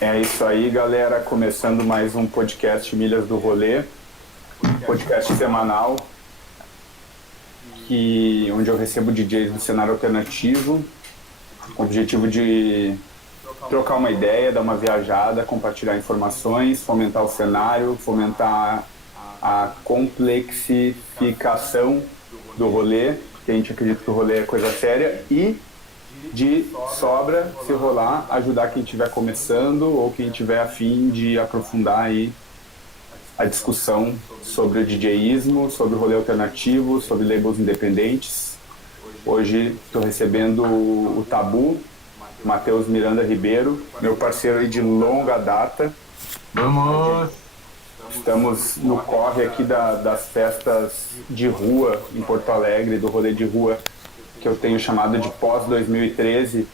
É isso aí, galera. Começando mais um podcast Milhas do Rolê, podcast semanal, onde eu recebo DJs do cenário alternativo, com o objetivo de trocar uma ideia, dar uma viajada, compartilhar informações, fomentar o cenário, fomentar a complexificação do rolê, porque a gente acredita que o rolê é coisa séria, e de sobra, se rolar, ajudar quem estiver começando ou quem tiver a fim de aprofundar aí a discussão sobre o DJismo, sobre o rolê alternativo, sobre labels independentes. Hoje estou recebendo o Tabu, Matheus Miranda Ribeiro, meu parceiro aí de longa data. Vamos! Estamos no corre aqui das festas de rua em Porto Alegre, do rolê de rua que eu tenho chamado de pós-2013,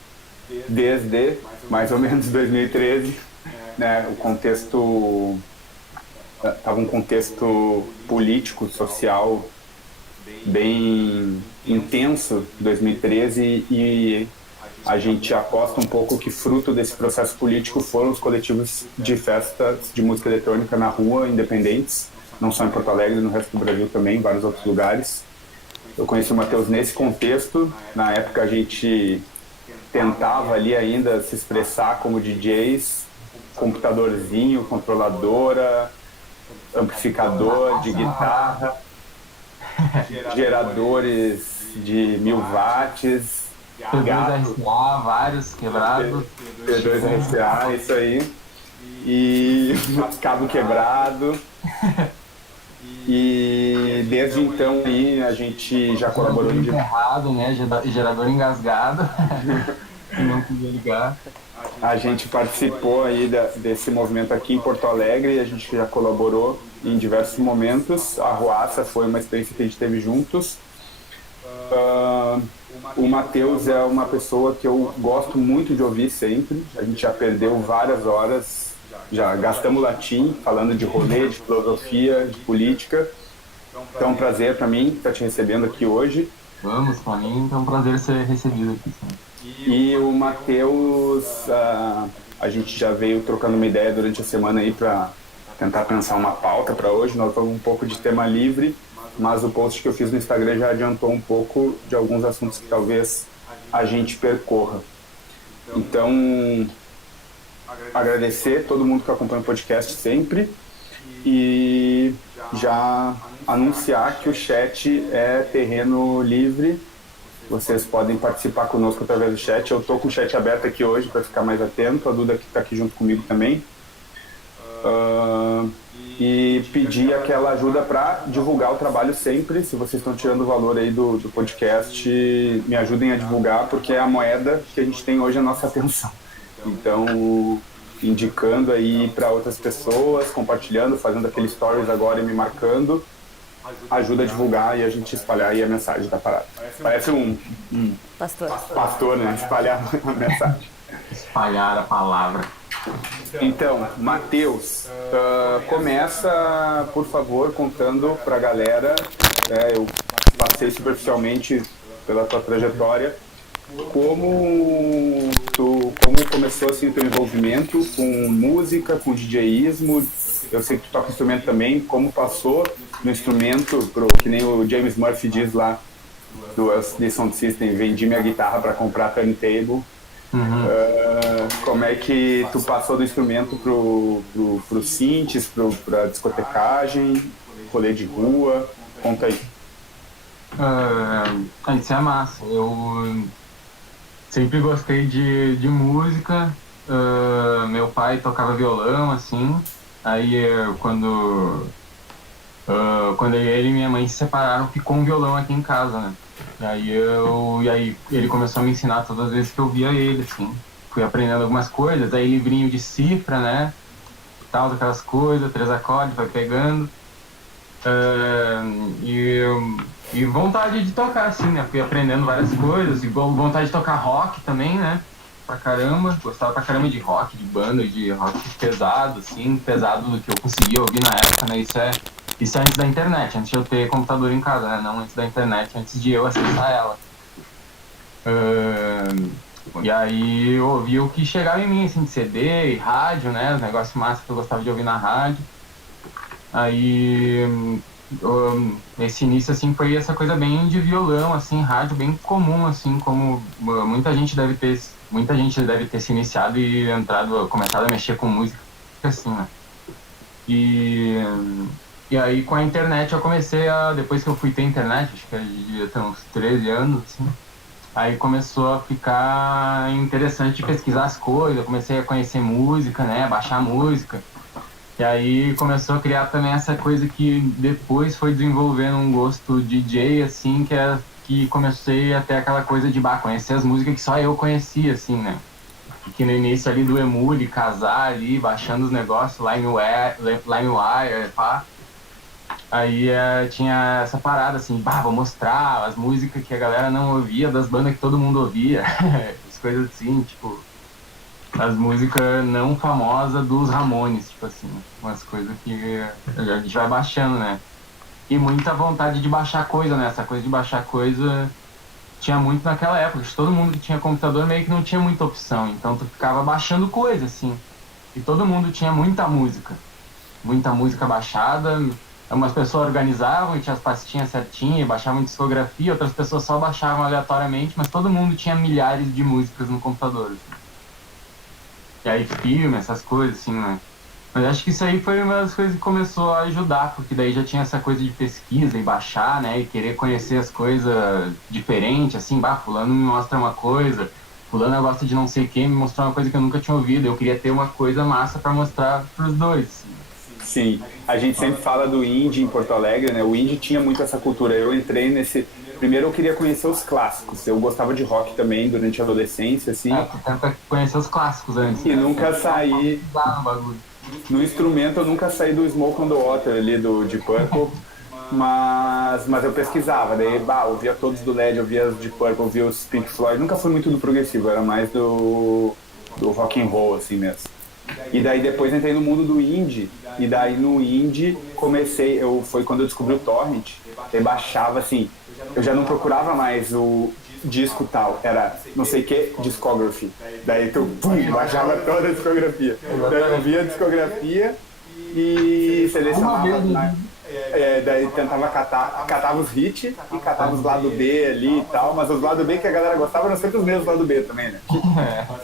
desde mais ou menos 2013, né? O contexto estava um contexto político, social bem intenso em 2013 e a gente aposta um pouco que fruto desse processo político foram os coletivos de festas de música eletrônica na rua, independentes, não só em Porto Alegre, no resto do Brasil também, em vários outros lugares. Eu conheci o Matheus nesse contexto. Na época a gente tentava ali ainda se expressar como DJs, computadorzinho, controladora, amplificador de guitarra, geradores de 1000 watts, P2 RCA, vários quebrados. P2 RCA, isso aí, e cabo quebrado. E desde então aí a gente já colaborou de errado, né? Gerador engasgado. Não podia ligar. A gente participou aí desse movimento aqui em Porto Alegre e a gente já colaborou em diversos momentos. A Ruaça foi uma experiência que a gente teve juntos. O Matheus é uma pessoa que eu gosto muito de ouvir sempre. A gente já perdeu várias horas, já gastamos latim falando de rolê, de filosofia, de política. Então é um prazer para mim estar te recebendo aqui hoje. Vamos, para mim é um prazer ser recebido aqui. E o Matheus, a gente já veio trocando uma ideia durante a semana aí para tentar pensar uma pauta para hoje. Nós vamos um pouco de tema livre, mas o post que eu fiz no Instagram já adiantou um pouco de alguns assuntos que talvez a gente percorra. Então, agradecer todo mundo que acompanha o podcast sempre e já anunciar que o chat é terreno livre. Vocês podem participar conosco através do chat. Eu estou com o chat aberto aqui hoje para ficar mais atento. A Duda está aqui junto comigo também. E pedir aquela ajuda para divulgar o trabalho sempre. Se vocês estão tirando o valor aí do podcast, me ajudem a divulgar, porque é a moeda que a gente tem hoje a nossa atenção. Então, indicando aí para outras pessoas, compartilhando, fazendo aquele stories agora e me marcando, ajuda a divulgar e a gente espalhar aí a mensagem da parada. Parece um pastor, né? Espalhar a mensagem. Espalhar a palavra. Então, Matheus, começa, por favor, contando pra galera, eu passei superficialmente pela tua trajetória, como começou assim, o teu envolvimento com música, com DJismo. Eu sei que tu toca instrumento também, como passou no instrumento, que nem o James Murphy diz lá do LCD Sound System, vendi minha guitarra para comprar turntable. Como é que tu passou do instrumento pro synths, pra discotecagem, rolê de rua? Conta aí. Isso é massa. Eu sempre gostei de música. Meu pai tocava violão, assim. Aí quando ele e minha mãe se separaram, ficou um violão aqui em casa, né? E aí ele começou a me ensinar todas as vezes que eu via ele, assim. Fui aprendendo algumas coisas, aí livrinho de cifra, né? Tal, aquelas coisas, 3 acordes, vai pegando. E vontade de tocar, assim, né? Fui aprendendo várias coisas, e vontade de tocar rock também, né? Pra caramba, gostava pra caramba de rock, de banda, de rock pesado, assim, pesado do que eu conseguia ouvir na época, né? Isso é antes da internet, antes de eu ter computador em casa, né? Não antes da internet, antes de eu acessar ela. E aí eu ouvia o que chegava em mim, assim, de CD e rádio, né? Os negócios massa que eu gostava de ouvir na rádio. Aí, esse início, assim, foi essa coisa bem de violão, assim, rádio bem comum, assim, como muita gente deve ter se iniciado e entrado, começado a mexer com música, assim, né? E, e aí, com a internet, eu comecei depois que eu fui ter internet, acho que eu devia ter uns 13 anos, assim, aí começou a ficar interessante de pesquisar as coisas, eu comecei a conhecer música, né, baixar música. E aí começou a criar também essa coisa que depois foi desenvolvendo um gosto DJ, assim, que comecei a ter aquela coisa de, conhecer as músicas que só eu conhecia, assim, né? E que no início ali do Emule, casar ali, baixando os negócios, LimeWire, pá. Aí tinha essa parada, assim, vou mostrar as músicas que a galera não ouvia, das bandas que todo mundo ouvia, as coisas assim, tipo as músicas não famosas dos Ramones, tipo assim, umas coisas que a gente vai baixando, né? E muita vontade de baixar coisa, né? Essa coisa de baixar coisa tinha muito naquela época, que todo mundo que tinha computador meio que não tinha muita opção, então tu ficava baixando coisa, assim. E todo mundo tinha muita música baixada, umas pessoas organizavam e tinha as pastinhas certinhas, baixavam discografia, outras pessoas só baixavam aleatoriamente, mas todo mundo tinha milhares de músicas no computador, assim. E aí filme, essas coisas, assim, né? Mas acho que isso aí foi uma das coisas que começou a ajudar, porque daí já tinha essa coisa de pesquisa e baixar, né? E querer conhecer as coisas diferentes, assim, fulano me mostra uma coisa, fulano gosta de não sei quem, me mostrou uma coisa que eu nunca tinha ouvido. Eu queria ter uma coisa massa para mostrar pros dois, assim. Sim, a gente sempre fala do indie em Porto Alegre, né? O indie tinha muito essa cultura. Eu entrei nesse. Primeiro eu queria conhecer os clássicos. Eu gostava de rock também durante a adolescência, assim. Tu tenta conhecer os clássicos antes, E né? nunca saí. No bagulho. No instrumento eu nunca saí do Smoke on the Water ali do Deep Purple. Mas eu pesquisava, daí ouvia todos do LED, ouvia os Deep Purple, ouvia os Pink Floyd. Nunca fui muito do progressivo, era mais do rock and roll, assim mesmo. E daí depois entrei no mundo do indie, e daí no indie foi quando eu descobri o Torrent, eu baixava assim, eu já não procurava mais o disco tal, era não sei que discography, daí tu baixava toda a discografia, daí eu via a discografia e selecionava, daí tentava catava os hits e catava os lado B ali e tal, mas os lado B que a galera gostava eram sempre os mesmos lado B também, né?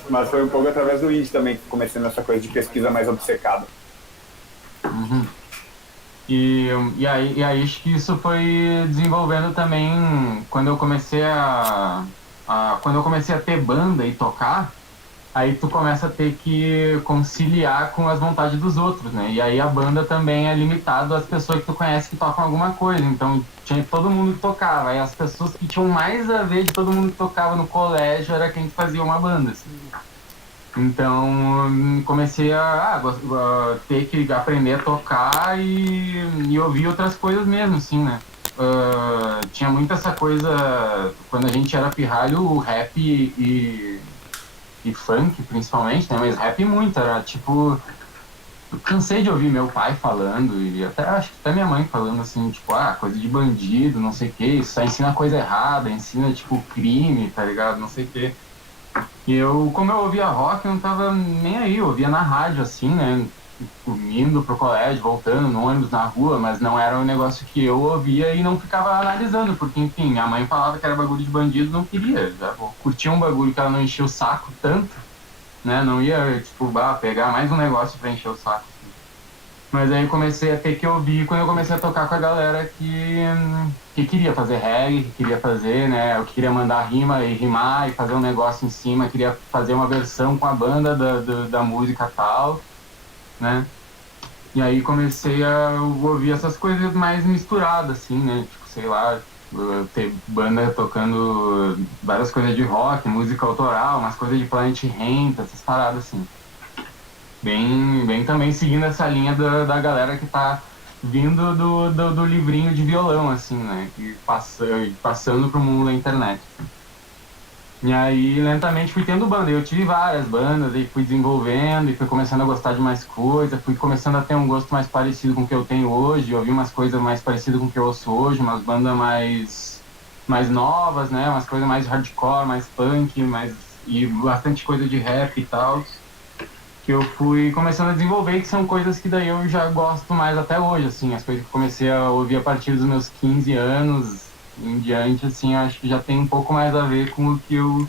Mas foi um pouco através do indie também que comecei nessa coisa de pesquisa mais obcecada. Uhum. E aí acho que isso foi desenvolvendo também quando eu comecei quando eu comecei a ter banda e tocar. Aí tu começa a ter que conciliar com as vontades dos outros, né? E aí a banda também é limitado às pessoas que tu conhece que tocam alguma coisa. Então tinha todo mundo que tocava. Aí as pessoas que tinham mais a ver de todo mundo que tocava no colégio era quem fazia uma banda, assim. Então comecei a ter que aprender a tocar e ouvir outras coisas mesmo, assim, né? Tinha muito essa coisa, quando a gente era pirralho, o rap e funk, principalmente, né? Mas rap muito, era tipo... Eu cansei de ouvir meu pai falando, e acho que até minha mãe falando assim, tipo, coisa de bandido, não sei o que, isso só ensina coisa errada, ensina, tipo, crime, tá ligado? Não sei o que. E como eu ouvia rock, eu não tava nem aí, eu ouvia na rádio, assim, né? Indo pro colégio, voltando no ônibus, na rua, mas não era um negócio que eu ouvia e não ficava analisando, porque, enfim, minha mãe falava que era bagulho de bandido, não queria, já curtia um bagulho que ela não enchia o saco tanto, né? Não ia, tipo, pegar mais um negócio pra encher o saco. Mas aí comecei a ter que ouvir quando eu comecei a tocar com a galera que queria fazer reggae, que queria fazer, né? Eu queria mandar rima e rimar e fazer um negócio em cima, queria fazer uma versão com a banda da música tal, né? E aí comecei a ouvir essas coisas mais misturadas, assim, né? Tipo, sei lá, ter banda tocando várias coisas de rock, música autoral, umas coisas de Planet Hemp, essas paradas, assim. Bem também seguindo essa linha da galera que tá vindo do livrinho de violão, assim, né? Que passando pro mundo da internet. E aí, lentamente, fui tendo banda. Eu tive várias bandas, e fui desenvolvendo, e fui começando a gostar de mais coisas, fui começando a ter um gosto mais parecido com o que eu tenho hoje, ouvir umas coisas mais parecidas com o que eu ouço hoje, umas bandas mais novas, né? Umas coisas mais hardcore, mais punk, mais e bastante coisa de rap e tal, que eu fui começando a desenvolver, que são coisas que daí eu já gosto mais até hoje, assim, as coisas que eu comecei a ouvir a partir dos meus 15 anos em diante, assim, acho que já tem um pouco mais a ver com o que eu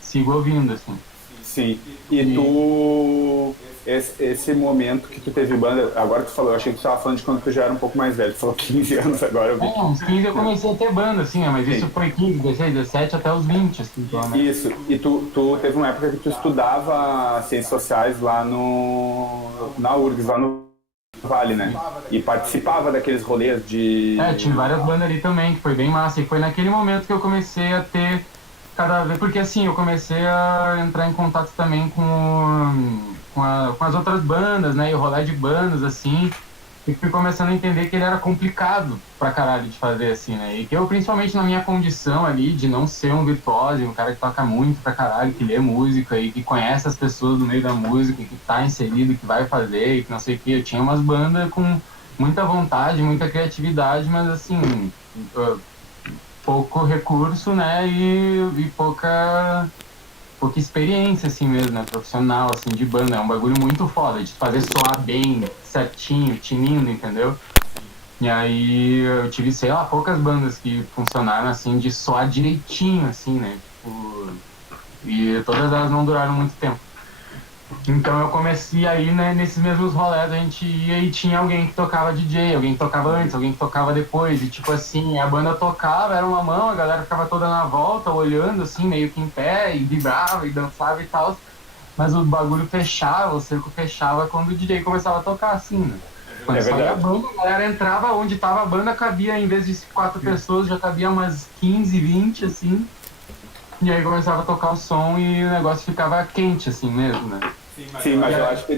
sigo ouvindo, assim. Sim. E E, tu, esse momento que tu teve banda, agora tu falou, eu achei que tu estava falando de quando tu já era um pouco mais velho, tu falou 15 anos agora, eu vi que... uns 15 eu comecei a ter banda, assim, né, mas isso Sim. foi 15, 16, 17 até os 20, assim, pelo menos. Isso, e tu teve uma época que tu estudava ciências sociais lá no, na URGS, lá no Vale, né? E participava daqueles rolês Tive de... várias bandas ali também, que foi bem massa. E foi naquele momento que eu comecei a ter cada vez. Porque assim, eu comecei a entrar em contato também com as outras bandas, né? E o rolê de bandas, assim. E fui começando a entender que ele era complicado pra caralho de fazer, assim, né? E que eu, principalmente na minha condição ali, de não ser um virtuoso, um cara que toca muito pra caralho, que lê música e que conhece as pessoas no meio da música, que tá inserido, que vai fazer e que não sei o que. Eu tinha umas bandas com muita vontade, muita criatividade, mas assim, pouco recurso, né? E pouca experiência, assim mesmo, né? Profissional, assim, de banda. É um bagulho muito foda, de fazer soar bem, certinho, tinindo, entendeu? E aí eu tive, sei lá, poucas bandas que funcionaram, assim, de soar direitinho, assim, né? Tipo, e todas elas não duraram muito tempo. Então eu comecei aí, né, nesses mesmos rolés, a gente ia e tinha alguém que tocava DJ, alguém que tocava antes, alguém que tocava depois, e tipo assim, a banda tocava, era uma mão, a galera ficava toda na volta, olhando assim, meio que em pé, e vibrava, e dançava e tal, mas o bagulho fechava, o circo fechava quando o DJ começava a tocar, assim, né? Quando É saía a verdade. banda, a galera entrava, onde tava a banda cabia, em vez de 4 pessoas, já cabia umas 15, 20, assim, e aí começava a tocar o som e o negócio ficava quente, assim mesmo, né? Sim, E mas eu aí, acho que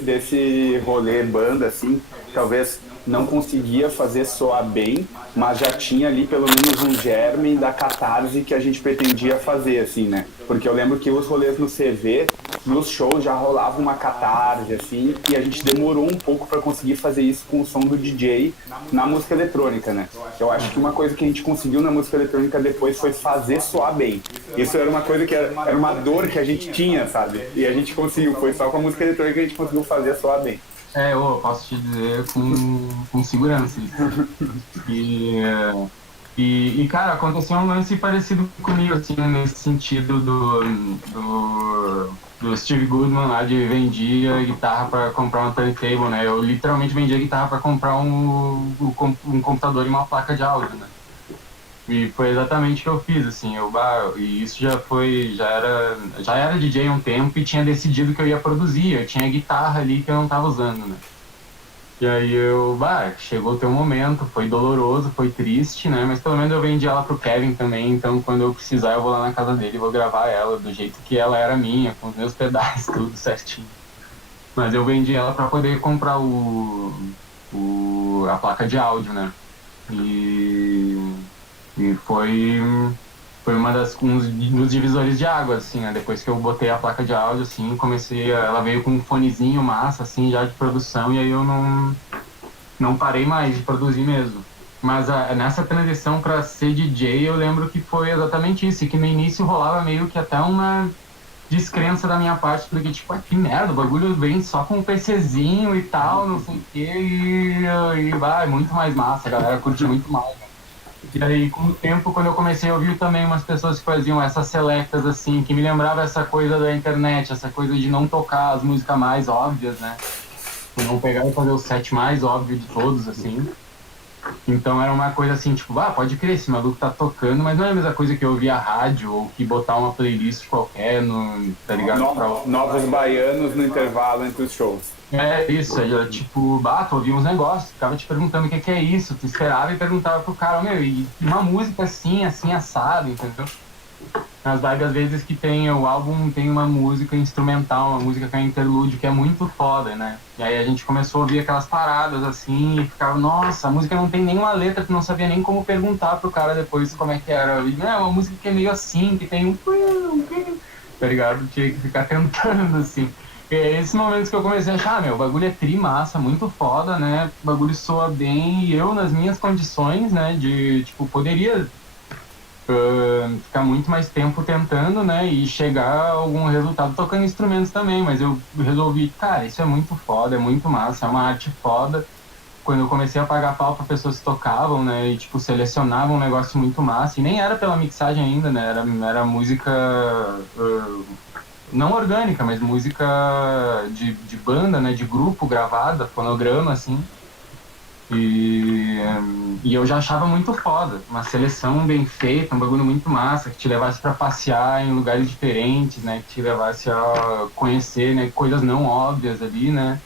desse rolê banda, assim, talvez não conseguia fazer soar bem, mas já tinha ali pelo menos um germe da catarse que a gente pretendia fazer, assim, né? Porque eu lembro que os rolês no CV, nos shows já rolava uma catarse, assim, e a gente demorou um pouco para conseguir fazer isso com o som do DJ na música eletrônica, né? Eu acho que uma coisa que a gente conseguiu na música eletrônica depois foi fazer soar bem. Isso era uma coisa que era uma dor que a gente tinha, sabe? E a gente conseguiu, foi só com a música eletrônica que a gente conseguiu fazer soar bem. eu posso te dizer com segurança isso. E, cara, aconteceu um lance parecido comigo, assim, nesse sentido do Steve Goodman lá de vendia guitarra para comprar um turntable, né? Eu literalmente vendia guitarra para comprar um computador e uma placa de áudio, né? E foi exatamente o que eu fiz, assim, e isso já era DJ há um tempo e tinha decidido que eu ia produzir, eu tinha guitarra ali que eu não tava usando, né? E aí chegou o teu momento, foi doloroso, foi triste, né? Mas pelo menos eu vendi ela pro Kevin também, então quando eu precisar eu vou lá na casa dele e vou gravar ela do jeito que ela era minha, com os meus pedais, tudo certinho. Mas eu vendi ela para poder comprar a placa de áudio, né? E, e foi um dos divisores de água, assim, né? Depois que eu botei a placa de áudio, assim, ela veio com um fonezinho massa, assim, já de produção, e aí eu não parei mais de produzir mesmo. Mas nessa transição para ser DJ, eu lembro que foi exatamente isso, e que no início rolava meio que até uma descrença da minha parte, porque tipo, que merda, o bagulho vem só com um PCzinho e tal, não sei o quê, e vai, muito mais massa, a galera curte muito mais. E aí, com o tempo, quando eu comecei a ouvir também umas pessoas que faziam essas selectas, assim, que me lembrava essa coisa da internet, essa coisa de não tocar as músicas mais óbvias, né? Tipo, não pegar e fazer o set mais óbvio de todos, assim. Então era uma coisa assim, tipo, pode crer, esse maluco tá tocando, mas não é a mesma coisa que eu ouvir a rádio ou que botar uma playlist qualquer, tá ligado? Novos baianos no intervalo entre os shows. É isso, aí eu, tipo, tu ouvia uns negócios, ficava te perguntando o que é isso, tu esperava e perguntava pro cara, meu, e uma música assim, assim, assado, entendeu? Nas várias vezes que tem o álbum, tem uma música instrumental, uma música que é um interlúdio, que é muito foda, né? E aí a gente começou a ouvir aquelas paradas assim, e ficava, nossa, a música não tem nenhuma letra, tu não sabia nem como perguntar pro cara depois como é que era. E, é uma música que é meio assim, que tem tá ligado? Tinha que ficar tentando, assim. E é esses momentos que eu comecei a achar, meu, o bagulho é tri-massa, muito foda, né? O bagulho soa bem, e eu, nas minhas condições, né, de, tipo, poderia ficar muito mais tempo tentando, né, e chegar a algum resultado tocando instrumentos também, mas eu resolvi, cara, isso é muito foda, é muito massa, é uma arte foda. Quando eu comecei a pagar pau para pessoas que tocavam, né, e tipo, selecionavam um negócio muito massa, e nem era pela mixagem ainda, né, era música não orgânica, mas música de banda, né, de grupo gravada, fonograma, assim. E eu já achava muito foda, uma seleção bem feita, um bagulho muito massa, que te levasse para passear em lugares diferentes, né, que te levasse a conhecer, né, coisas não óbvias ali, né,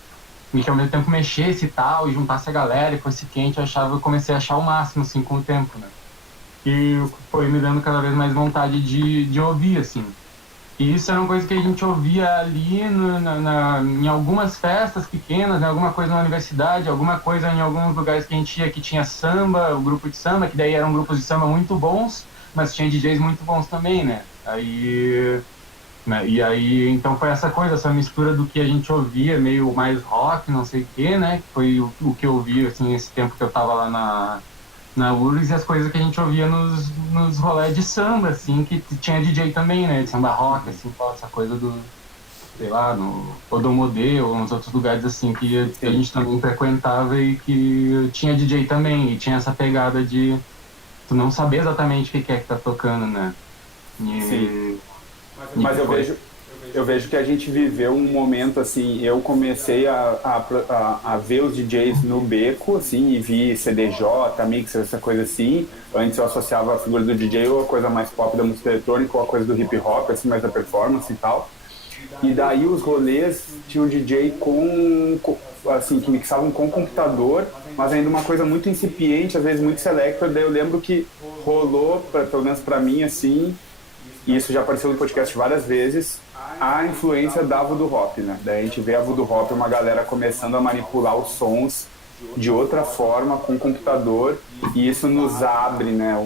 e que ao mesmo tempo mexesse e tal, e juntasse a galera e fosse quente, eu comecei a achar o máximo, assim, com o tempo, né. E foi me dando cada vez mais vontade de ouvir, assim. E isso era uma coisa que a gente ouvia ali em algumas festas pequenas, né? Alguma coisa na universidade, alguma coisa em alguns lugares que a gente ia que tinha samba, o grupo de samba, que daí eram grupos de samba muito bons, mas tinha DJs muito bons também, né? E aí, então foi essa coisa, essa mistura do que a gente ouvia, meio mais rock, não sei o quê, né? Que foi o que eu ouvi, assim, esse tempo que eu tava lá na URGS, e as coisas que a gente ouvia nos rolés de samba, assim, que tinha DJ também, né? De samba rock, assim, essa coisa do, sei lá, no Odomodê ou nos outros lugares, assim, que a gente também frequentava e que tinha DJ também, e tinha essa pegada de tu não saber exatamente o que é que tá tocando, né? Sim. Mas eu vejo que a gente viveu um momento assim, eu comecei a ver os DJs no beco, assim, e vi CDJ, mix, essa coisa assim. Antes eu associava a figura do DJ ou a coisa mais pop da música eletrônica ou a coisa do hip hop, assim, mais da performance e tal. E daí os rolês tinha o DJ assim, que mixavam com computador, mas ainda uma coisa muito incipiente, às vezes muito selector. Daí eu lembro que rolou, pelo menos pra mim, assim, e isso já apareceu no podcast várias vezes, a influência da Voodoo Hop, né? Daí a gente vê a Voodoo Hop, uma galera começando a manipular os sons de outra forma com o computador, e isso nos abre, né,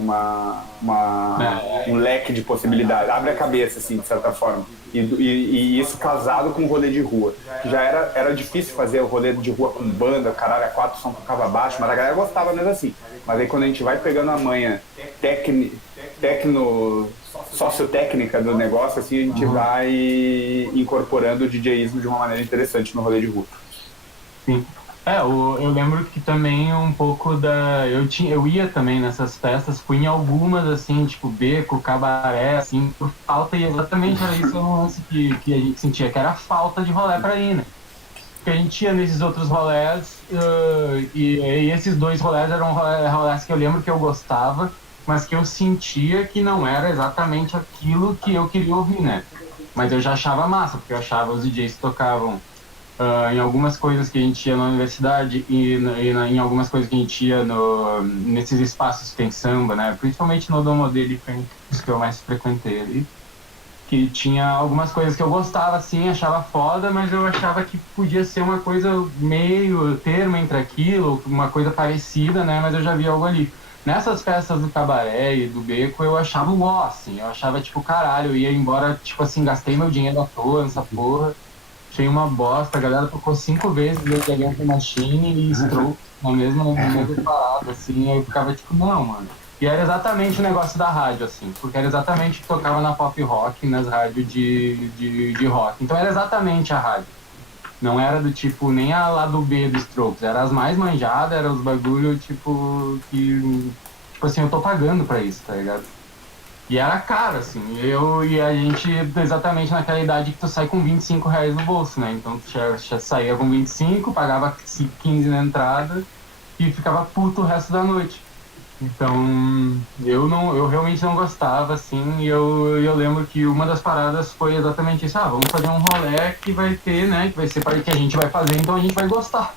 um leque de possibilidades, abre a cabeça, assim, de certa forma. E isso casado com o rolê de rua, que já era difícil fazer o rolê de rua com banda, caralho, a quatro som tocava baixo, mas a galera gostava mesmo assim. Mas aí quando a gente vai pegando a manha tecno sociotécnica do negócio, assim, a gente vai incorporando o DJismo de uma maneira interessante no rolê de rua. Sim. Eu lembro que também um pouco eu ia também nessas festas, fui em algumas, assim, tipo, beco, cabaré, assim, por falta, e exatamente era isso o lance que a gente sentia, que era falta de rolê pra ir, né? Porque a gente ia nesses outros rolés, e esses dois rolés eram rolés que eu lembro que eu gostava, mas que eu sentia que não era exatamente aquilo que eu queria ouvir, né? Mas eu já achava massa, porque eu achava os DJs que tocavam em algumas coisas que a gente ia na universidade em algumas coisas que a gente ia nesses espaços que tem samba, né? Principalmente no Domo dele, que eu mais frequentei ali. Que tinha algumas coisas que eu gostava, assim, achava foda, mas eu achava que podia ser uma coisa meio termo entre aquilo, uma coisa parecida, né? Mas eu já vi algo ali. Nessas festas do cabaré e do beco, eu achava o ó, assim, eu achava, tipo, caralho, eu ia embora, tipo assim, gastei meu dinheiro à toa nessa porra, achei uma bosta, a galera tocou 5 vezes Lady Against the Machine e Strokes na mesma parada, assim, aí eu ficava tipo, não, mano. E era exatamente o negócio da rádio, assim, porque era exatamente o que tocava na pop rock, nas rádios de rock. Então era exatamente a rádio. Não era do tipo, nem a lá do B do Strokes, era as mais manjadas, era os bagulho, tipo, que. Tipo assim, eu tô pagando pra isso, tá ligado? E era caro, assim, e a gente, exatamente naquela idade que tu sai com R$ 25 no bolso, né? Então tu já saía com 25, pagava 15 na entrada e ficava puto o resto da noite. Então, eu realmente não gostava, assim, e eu lembro que uma das paradas foi exatamente isso, vamos fazer um rolê que vai ter, né, que vai ser para que a gente vai fazer, então a gente vai gostar.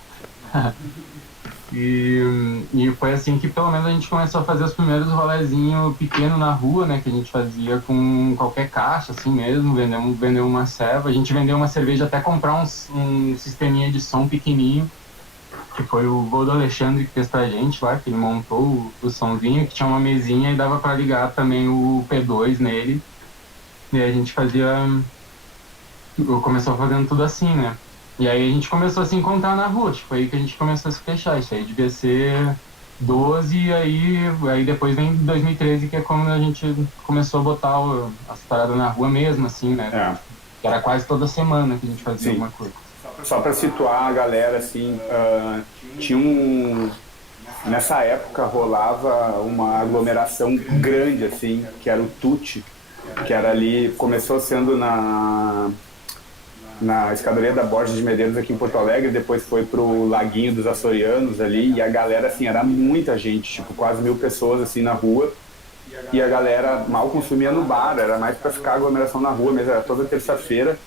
E foi assim que pelo menos a gente começou a fazer os primeiros rolezinhos pequenos na rua, né, que a gente fazia com qualquer caixa, assim mesmo, vendeu uma serva, a gente vendeu uma cerveja até comprar um sisteminha de som pequenininho, que foi o vô do Alexandre que fez pra gente lá, que ele montou o somzinho, que tinha uma mesinha e dava pra ligar também o P2 nele. E aí a gente começou fazendo tudo assim, né? E aí a gente começou a se encontrar na rua, tipo, aí que a gente começou a se fechar. Isso aí devia ser 12, e aí depois vem 2013, que é quando a gente começou a botar as paradas na rua mesmo, assim, né? É, Era quase toda semana que a gente fazia sim. alguma coisa. Só para situar a galera, assim, tinha um... Nessa época rolava uma aglomeração grande, assim, que era o Tuti, que era ali, começou sendo na escadaria da Borges de Medeiros aqui em Porto Alegre, depois foi pro Laguinho dos Açorianos ali, e a galera, assim, era muita gente, tipo, quase 1.000 pessoas, assim, na rua, e a galera mal consumia no bar, era mais para ficar aglomeração na rua mesmo, era toda terça-feira.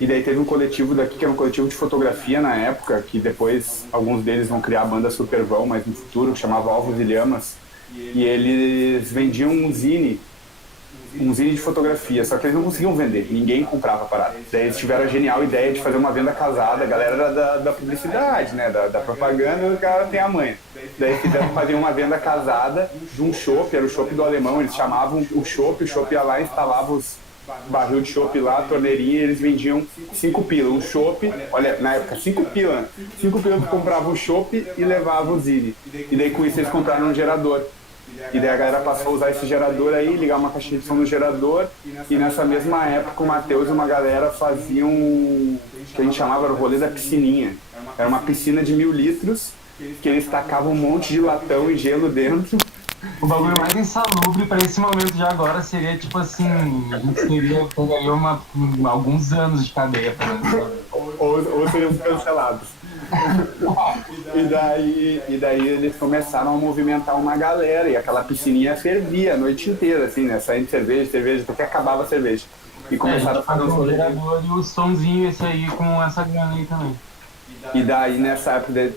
E daí teve um coletivo daqui, que era um coletivo de fotografia na época, que depois alguns deles vão criar a banda Supervão, mas no futuro, que chamava Alvos e Lhamas, e eles vendiam um zine de fotografia, só que eles não conseguiam vender, ninguém comprava a parada. Daí eles tiveram a genial ideia de fazer uma venda casada, a galera era da publicidade, né, da propaganda, o cara tem a manha. Daí faziam uma venda casada de um chopp, era o chopp do alemão, eles chamavam o chopp ia lá e instalava os barril de chopp lá, a torneirinha, e eles vendiam 5 pila, um chopp, olha, na época 5 pila, 5 pila tu comprava o chopp e levava o zine. E daí com isso eles compraram um gerador. E daí a galera passou a usar esse gerador aí, ligar uma caixinha de som no gerador, e nessa mesma época o Matheus e uma galera faziam o que a gente chamava, era o rolê da piscininha. Era uma piscina de 1.000 litros, que eles tacavam um monte de latão e gelo dentro. O bagulho mais insalubre para esse momento de agora seria, tipo assim, a gente pegaria alguns anos de cadeia fazendo isso. Ou seriam cancelados. E daí eles começaram a movimentar uma galera, e aquela piscininha fervia a noite inteira, assim, né? Saindo de cerveja, até que acabava a cerveja. E começaram a fazer uns rolês. E o somzinho esse aí com essa grana aí também. E daí, nessa época,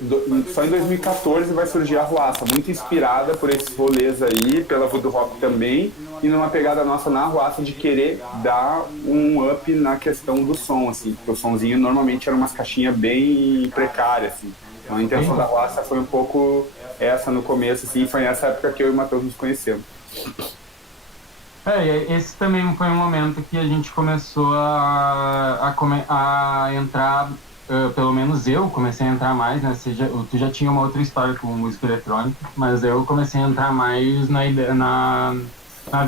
só em 2014 vai surgir a Arruaça, muito inspirada por esses rolês aí, pela Voodoo Rock também, e numa pegada nossa na Arruaça de querer dar um up na questão do som, assim, porque o somzinho normalmente era umas caixinhas bem precárias, assim. Então a intenção da Arruaça foi um pouco essa no começo, assim, foi nessa época que eu e o Matheus nos conhecemos. Esse também foi um momento que a gente começou a entrar. Pelo menos eu comecei a entrar mais, né? Tu já tinha uma outra história com música eletrônica, mas eu comecei a entrar mais na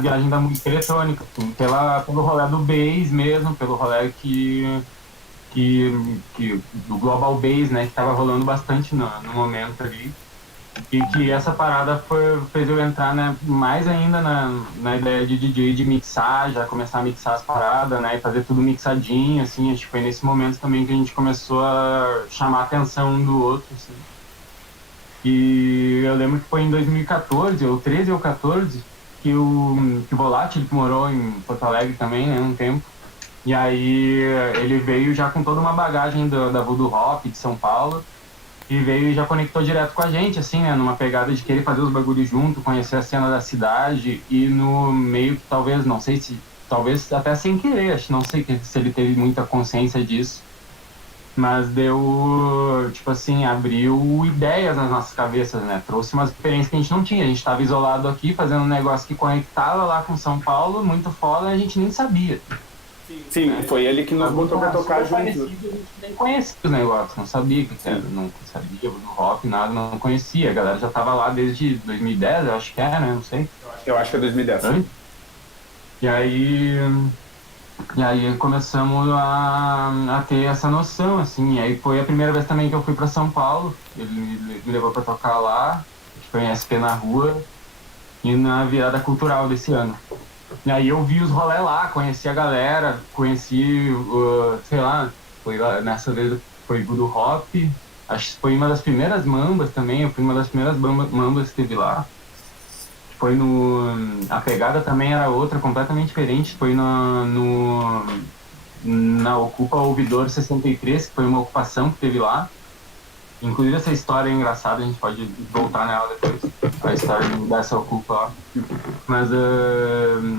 viagem da música eletrônica, assim, pelo rolê do bass mesmo, pelo rolê do Global Bass, né? Que tava rolando bastante no momento ali. E que essa parada fez eu entrar, né, mais ainda na ideia de DJ, de mixar, já começar a mixar as paradas, né, e fazer tudo mixadinho, assim. Acho que foi nesse momento também que a gente começou a chamar a atenção um do outro, assim. E eu lembro que foi em 2014, ou 13 ou 14, que o Volátil, que morou em Porto Alegre também, né, um tempo. E aí ele veio já com toda uma bagagem da Voodoo Hop de São Paulo, e veio e já conectou direto com a gente, assim, né? Numa pegada de querer fazer os bagulhos junto, conhecer a cena da cidade, e no meio que talvez, não sei se... Talvez até sem querer, acho, não sei se ele teve muita consciência disso. Mas deu, tipo assim, abriu ideias nas nossas cabeças, né? Trouxe umas experiências que a gente não tinha. A gente estava isolado aqui, fazendo um negócio que conectava lá com São Paulo, muito foda, e a gente nem sabia. Sim, né? Foi ele que nos botou pra tocar juntos. A gente nem conhecia os negócios, não sabia o que era, não sabia do rock, nada, não conhecia. A galera já tava lá desde 2010, eu acho que é, né? Não sei. Eu acho que é 2010. E aí começamos a ter essa noção, assim. E aí foi a primeira vez também que eu fui pra São Paulo. Ele me levou pra tocar lá, foi em SP na rua, e na virada cultural desse ano. E aí eu vi os rolê lá, conheci a galera, sei lá, foi lá, nessa vez foi Voodoo Hop, acho que foi uma das primeiras mambas também, eu fui uma das primeiras mambas que teve lá. A pegada também era outra, completamente diferente, foi na Ocupa Ouvidor 63, que foi uma ocupação que teve lá. Inclusive essa história é engraçada, a gente pode voltar nela depois, a história dessa Ocupa lá. Mas,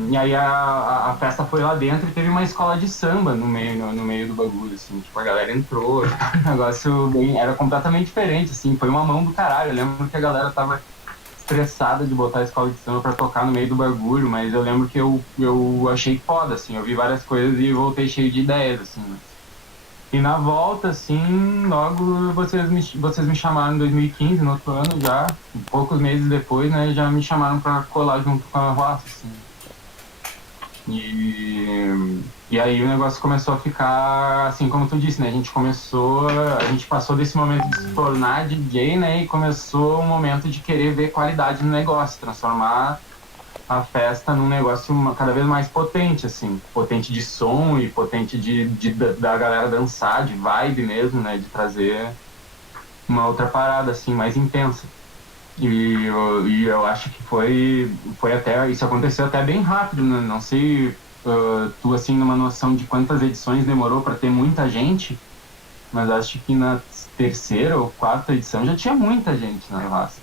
e aí a festa foi lá dentro e teve uma escola de samba no meio do bagulho, assim, tipo, a galera entrou, o negócio era completamente diferente, assim, foi uma mão do caralho. Eu lembro que a galera tava estressada de botar a escola de samba pra tocar no meio do bagulho, mas eu lembro que eu achei foda, assim, eu vi várias coisas e voltei cheio de ideias, assim, né? E na volta, assim, logo vocês me chamaram em 2015, no outro ano já, poucos meses depois, né, já me chamaram para colar junto com a Arruaça, assim. E aí o negócio começou a ficar, assim como tu disse, né, a gente passou desse momento de se tornar DJ, né, e começou um momento de querer ver qualidade no negócio, transformar a festa num negócio cada vez mais potente, assim, potente de som e potente da galera dançar, de vibe mesmo, né, de trazer uma outra parada, assim, mais intensa. E eu acho que foi até, isso aconteceu até bem rápido, né? Não sei, tu, assim, numa noção de quantas edições demorou para ter muita gente, mas acho que na terceira ou quarta edição já tinha muita gente na raça.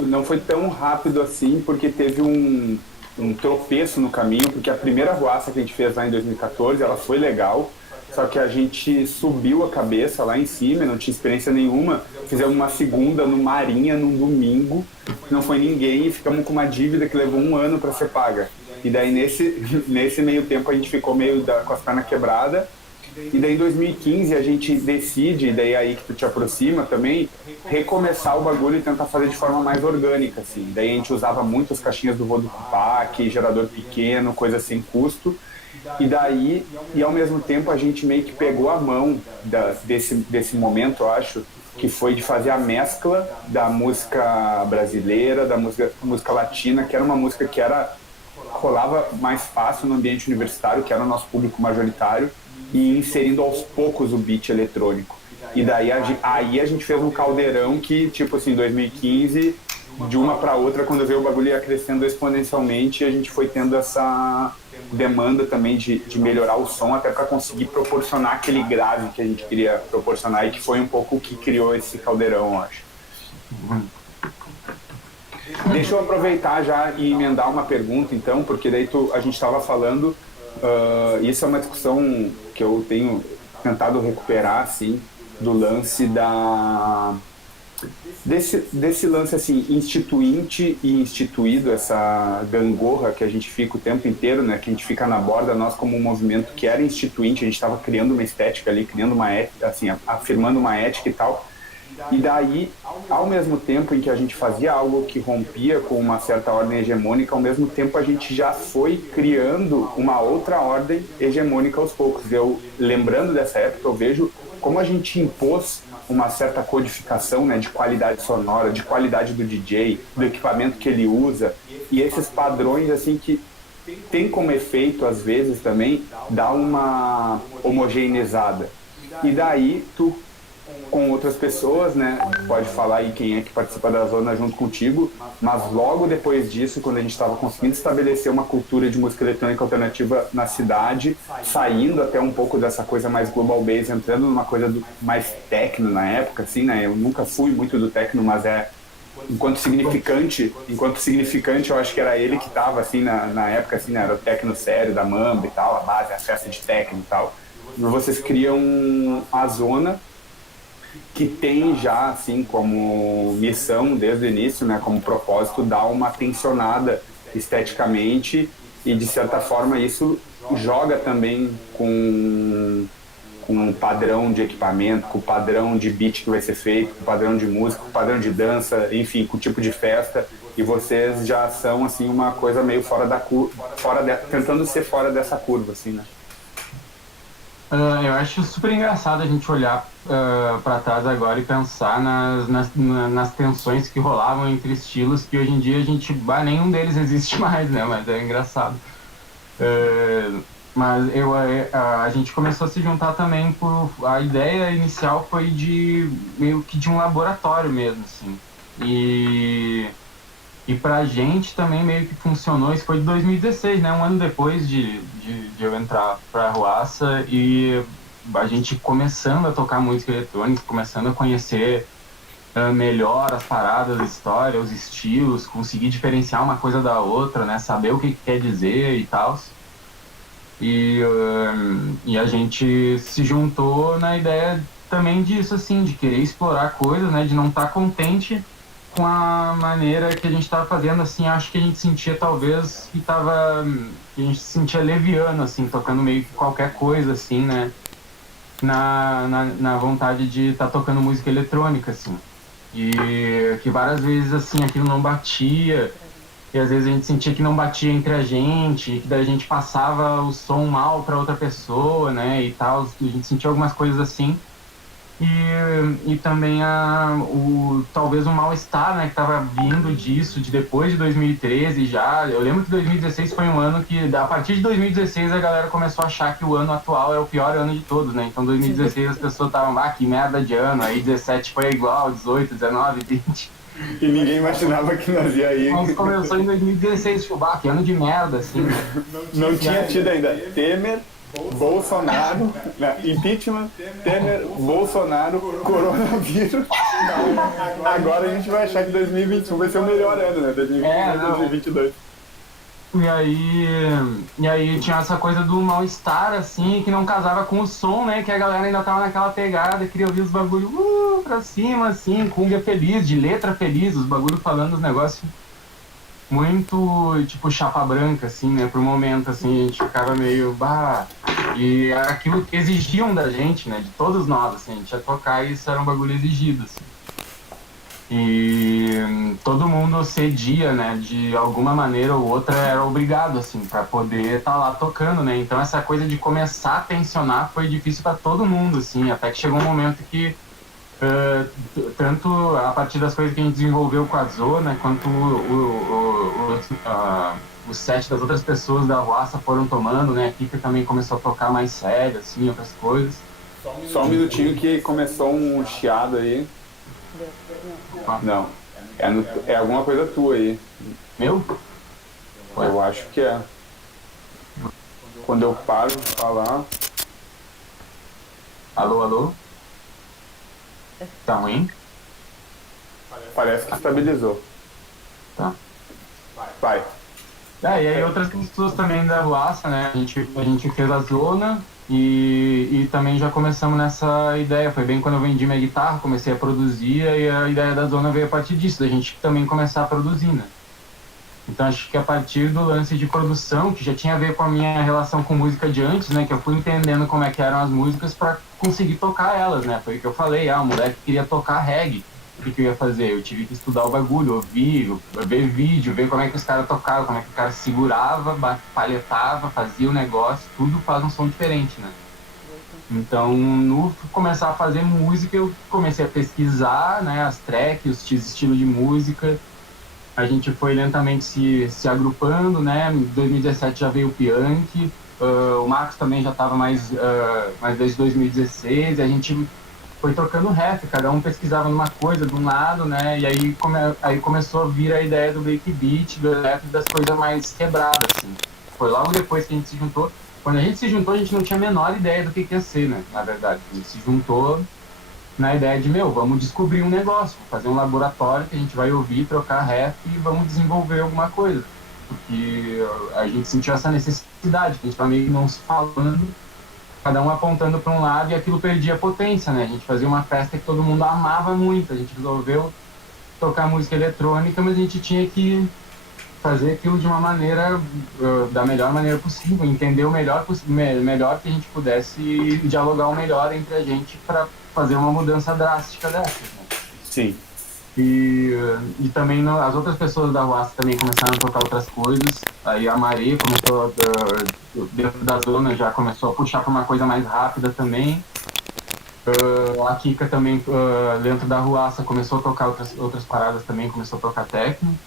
Não foi tão rápido assim, porque teve um tropeço no caminho, porque a primeira Arruaça que a gente fez lá em 2014, ela foi legal, só que a gente subiu a cabeça lá em cima, não tinha experiência nenhuma, fizemos uma segunda no Marinha, num domingo, não foi ninguém, e ficamos com uma dívida que levou 1 ano para ser paga. E daí nesse meio tempo a gente ficou meio com as pernas quebradas. E daí em 2015 a gente decide, e daí é aí que tu te aproxima também, recomeçar o bagulho e tentar fazer de forma mais orgânica, assim. Daí a gente usava muito as caixinhas do Vô do Tupac, gerador pequeno, coisa sem custo. E daí, e ao mesmo tempo a gente meio que pegou a mão desse momento, eu acho, que foi de fazer a mescla da música brasileira, da música latina, que era uma música que rolava mais fácil no ambiente universitário, que era o nosso público majoritário, e inserindo aos poucos o beat eletrônico. E daí aí a gente fez um caldeirão que, tipo assim, 2015, de uma para outra, quando veio o bagulho ia crescendo exponencialmente, a gente foi tendo essa demanda também de melhorar o som, até para conseguir proporcionar aquele grave que a gente queria proporcionar, e que foi um pouco o que criou esse caldeirão, eu acho. Deixa eu aproveitar já e emendar uma pergunta, então, porque daí a gente estava falando, isso é uma discussão que eu tenho tentado recuperar, assim, do lance desse lance, assim, instituinte e instituído, essa gangorra que a gente fica o tempo inteiro, né, que a gente fica na borda, nós como um movimento que era instituinte, a gente estava criando uma estética ali, criando uma ética, assim, afirmando uma ética e tal. E daí, ao mesmo tempo em que a gente fazia algo que rompia com uma certa ordem hegemônica, ao mesmo tempo a gente já foi criando uma outra ordem hegemônica aos poucos. Eu, lembrando dessa época, eu vejo como a gente impôs uma certa codificação, né, de qualidade sonora, de qualidade do DJ, do equipamento que ele usa, e esses padrões, assim, que tem como efeito, às vezes, também, dar uma homogeneizada. E daí, tu, com outras pessoas, né, pode falar aí quem é que participa da zona junto contigo, mas logo depois disso, quando a gente estava conseguindo estabelecer uma cultura de música eletrônica alternativa na cidade, saindo até um pouco dessa coisa mais global base, entrando numa coisa mais techno na época, assim, né, eu nunca fui muito do techno, mas enquanto significante, eu acho que era ele que estava, assim, na época, assim, né, era o techno sério da Mamba e tal, a base, a festa de techno e tal, e vocês criam a zona, que tem já, assim, como missão desde o início, né, como propósito, dar uma tensionada esteticamente, e de certa forma isso joga também com um padrão de equipamento, com o padrão de beat que vai ser feito, com o padrão de música, com o padrão de dança, enfim, com o tipo de festa, e vocês já são, assim, uma coisa meio fora da curva, tentando ser fora dessa curva, assim, né? Eu acho super engraçado a gente olhar para trás agora e pensar nas tensões que rolavam entre estilos que hoje em dia nenhum deles existe mais, né? Mas é engraçado. Mas a gente começou a se juntar também a ideia inicial foi meio que de um laboratório mesmo, assim. E pra gente também meio que funcionou, isso foi de 2016, né? Um ano depois de eu entrar pra Arruaça, e a gente começando a tocar música eletrônica, começando a conhecer melhor as paradas, a história, os estilos, conseguir diferenciar uma coisa da outra, né? Saber o que quer dizer e tal. E a gente se juntou na ideia também disso, assim, de querer explorar coisas, né? De não estar contente com a maneira que a gente estava fazendo, assim, acho que a gente sentia talvez que a gente se sentia leviano, assim, tocando meio que qualquer coisa, assim, né? na vontade de estar tocando música eletrônica, assim. E que várias vezes, assim, aquilo não batia, e às vezes a gente sentia que não batia entre a gente, que daí a gente passava o som mal para outra pessoa, né, e tal, a gente sentia algumas coisas assim. E também talvez um mal-estar, né, que estava vindo disso, de depois de 2013 já. Eu lembro que 2016 foi um ano que, a partir de 2016, a galera começou a achar que o ano atual é o pior ano de todos, né? Então, 2016 as pessoas estavam, que merda de ano. Aí 17 foi igual, 18, 19, 20. E ninguém imaginava que nós ia ir. Mas começou em 2016, tipo, que ano de merda, assim. Não tinha tido ainda Temer, Bolsonaro, impeachment, Temer, Bolsonaro, coronavírus. Agora a gente vai achar que 2021 vai ser o melhor ano, né? 2021, 2022. E aí tinha essa coisa do mal-estar, assim, que não casava com o som, né? Que a galera ainda tava naquela pegada, queria ouvir os bagulho pra cima, assim, cumbia feliz, de letra feliz, os bagulho falando os negócios muito, tipo, chapa branca, assim, né? Por um momento, assim, a gente ficava meio, E era aquilo que exigiam da gente, né? De todos nós, assim, a gente ia tocar e isso era um bagulho exigido, assim. E todo mundo cedia, né? De alguma maneira ou outra era obrigado, assim, para poder estar lá tocando, né? Então essa coisa de começar a tensionar foi difícil para todo mundo, assim, até que chegou um momento que tanto a partir das coisas que a gente desenvolveu com a Zona, quanto o set das outras pessoas da Ruaça foram tomando, né? A Kika também começou a tocar mais sério, assim, outras coisas. Só um minutinho que começou um chiado aí. Não. É alguma coisa tua aí. Meu? Eu acho que é. Quando eu paro de falar. Alô, alô? Tá ruim? Parece que estabilizou. Tá. Vai. E aí outras pessoas também da Ruaça, né? A gente fez a Zona e também já começamos nessa ideia. Foi bem quando eu vendi minha guitarra, comecei a produzir e a ideia da Zona veio a partir disso, da gente também começar a produzir, né? Então acho que a partir do lance de produção, que já tinha a ver com a minha relação com música de antes, né? Que eu fui entendendo como é que eram as músicas para conseguir tocar elas, né? Foi o que eu falei, o moleque queria tocar reggae. O que eu ia fazer? Eu tive que estudar o bagulho, ouvir, ver vídeo, ver como é que os caras tocavam, como é que o cara segurava, palhetava, fazia o negócio, tudo faz um som diferente, né? Então, no começar a fazer música, eu comecei a pesquisar, né, as tracks, os estilos de música. A gente foi lentamente se agrupando, né? Em 2017 já veio o Piank, o Marcos também já estava mais desde 2016, e a gente foi trocando rap, cada um pesquisava numa coisa de um lado, né? E aí começou a vir a ideia do breakbeat, do rap, das coisas mais quebradas, assim. Foi logo depois que a gente se juntou. Quando a gente se juntou, a gente não tinha a menor ideia do que ia ser, né? Na verdade, a gente se juntou na ideia de, vamos descobrir um negócio, fazer um laboratório que a gente vai ouvir, trocar rap e vamos desenvolver alguma coisa. Porque a gente sentiu essa necessidade, que a gente estava meio que não se falando, cada um apontando para um lado e aquilo perdia potência, né? A gente fazia uma festa que todo mundo amava muito, a gente resolveu tocar música eletrônica, mas a gente tinha que fazer aquilo de uma maneira, da melhor maneira possível, entender o melhor que a gente pudesse e dialogar o melhor entre a gente para fazer uma mudança drástica dessas, né? Sim. E também as outras pessoas da Ruaça também começaram a tocar outras coisas. Aí a Maria começou, dentro da Zona, já começou a puxar para uma coisa mais rápida também. A Kika também, dentro da Ruaça, começou a tocar outras paradas também, começou a tocar techno.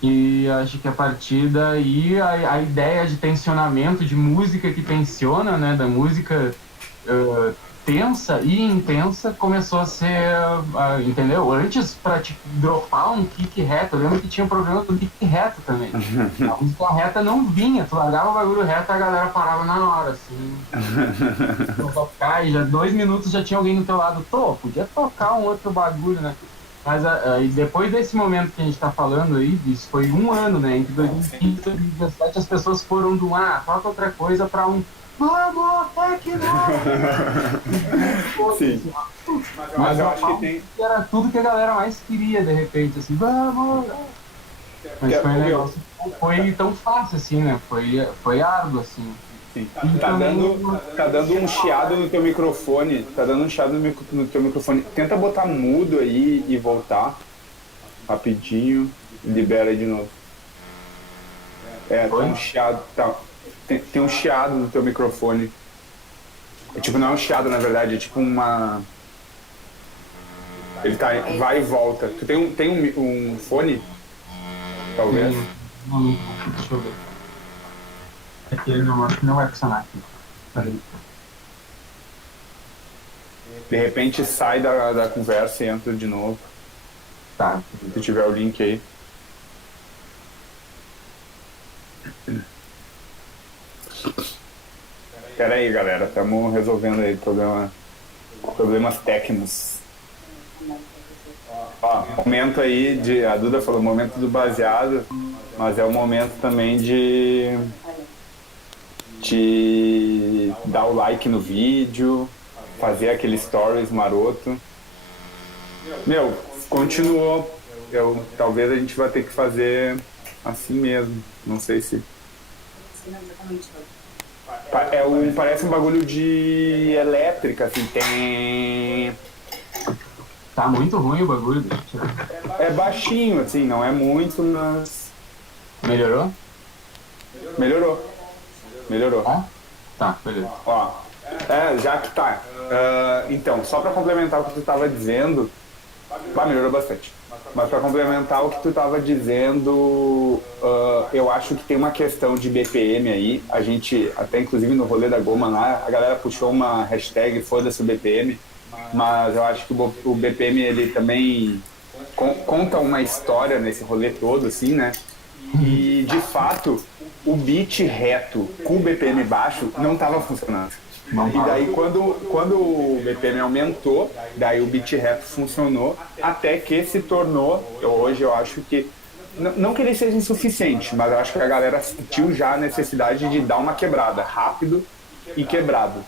E acho que a partir daí a ideia de tensionamento, de música que tensiona, né, da música tensa e intensa, começou a ser, entendeu? Antes, para tipo, dropar um kick reto, eu lembro que tinha um problema do kick reto também. A música reta não vinha, tu largava o bagulho reto e a galera parava na hora, assim. Tocar, e já 2 minutos já tinha alguém do teu lado, podia tocar um outro bagulho, né? Mas depois desse momento que a gente tá falando aí, isso foi 1 ano, né? Entre 2015 e 2017, as pessoas foram do toca outra coisa pra um vamos, tecno! Sim. Mas eu acho que tem... Era tudo que a galera mais queria, de repente, assim, vamos! Mas foi um negócio, foi tão fácil, assim, né? Foi árduo, assim. Sim. E também... Tá dando um chiado no teu microfone. Tá dando um chiado no teu microfone. Tenta botar mudo aí e voltar rapidinho. Libera aí de novo. É, tá um chiado. Tá. Tem um chiado no teu microfone. É tipo, não é um chiado, na verdade, é tipo uma. Ele tá. Vai e volta. Tu tem um fone? Talvez? Deixa eu ver. Aqui não, acho que não vai funcionar aqui. Peraí. De repente sai da conversa e entra de novo. Tá. Se tiver o link aí. Pera aí, galera. Estamos resolvendo aí problemas técnicos. Ó, momento aí de... A Duda falou momento do baseado, mas é o momento também de dar o like no vídeo, fazer aquele stories maroto. Meu, continuou. Talvez a gente vai ter que fazer assim mesmo. Não sei se... Parece um bagulho de elétrica, assim, tem... Tá muito ruim o bagulho. É baixinho, assim, não é muito, mas... Melhorou? Melhorou. Tá? Tá, beleza. Ó, já que tá. Então, só pra complementar o que tu tava dizendo... melhorou bastante. Mas para complementar o que tu estava dizendo, eu acho que tem uma questão de BPM aí. A gente, até inclusive no rolê da Goma lá, a galera puxou uma hashtag foda-se o BPM, mas eu acho que o BPM ele também conta uma história nesse rolê todo, assim, né? E de fato, o beat reto com o BPM baixo não estava funcionando. E daí quando o BPM aumentou, daí o beat rap funcionou, até que se tornou, hoje eu acho que, não que ele seja insuficiente, mas eu acho que a galera sentiu já a necessidade de dar uma quebrada, rápido e quebrado.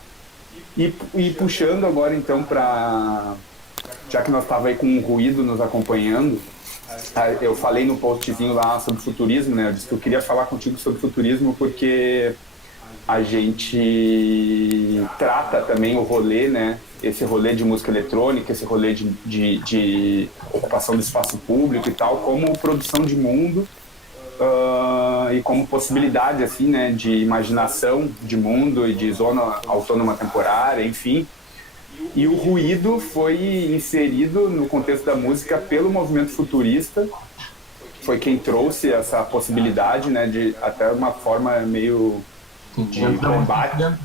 E puxando agora então para, já que nós estávamos aí com um ruído nos acompanhando, eu falei no postzinho lá sobre futurismo, né? Eu disse que eu queria falar contigo sobre futurismo porque a gente trata também o rolê, né? Esse rolê de música eletrônica, esse rolê de ocupação do espaço público e tal, como produção de mundo e como possibilidade, assim, né? De imaginação de mundo e de zona autônoma temporária, enfim. E o ruído foi inserido no contexto da música pelo movimento futurista, foi quem trouxe essa possibilidade, né? De até uma forma meio... de combate,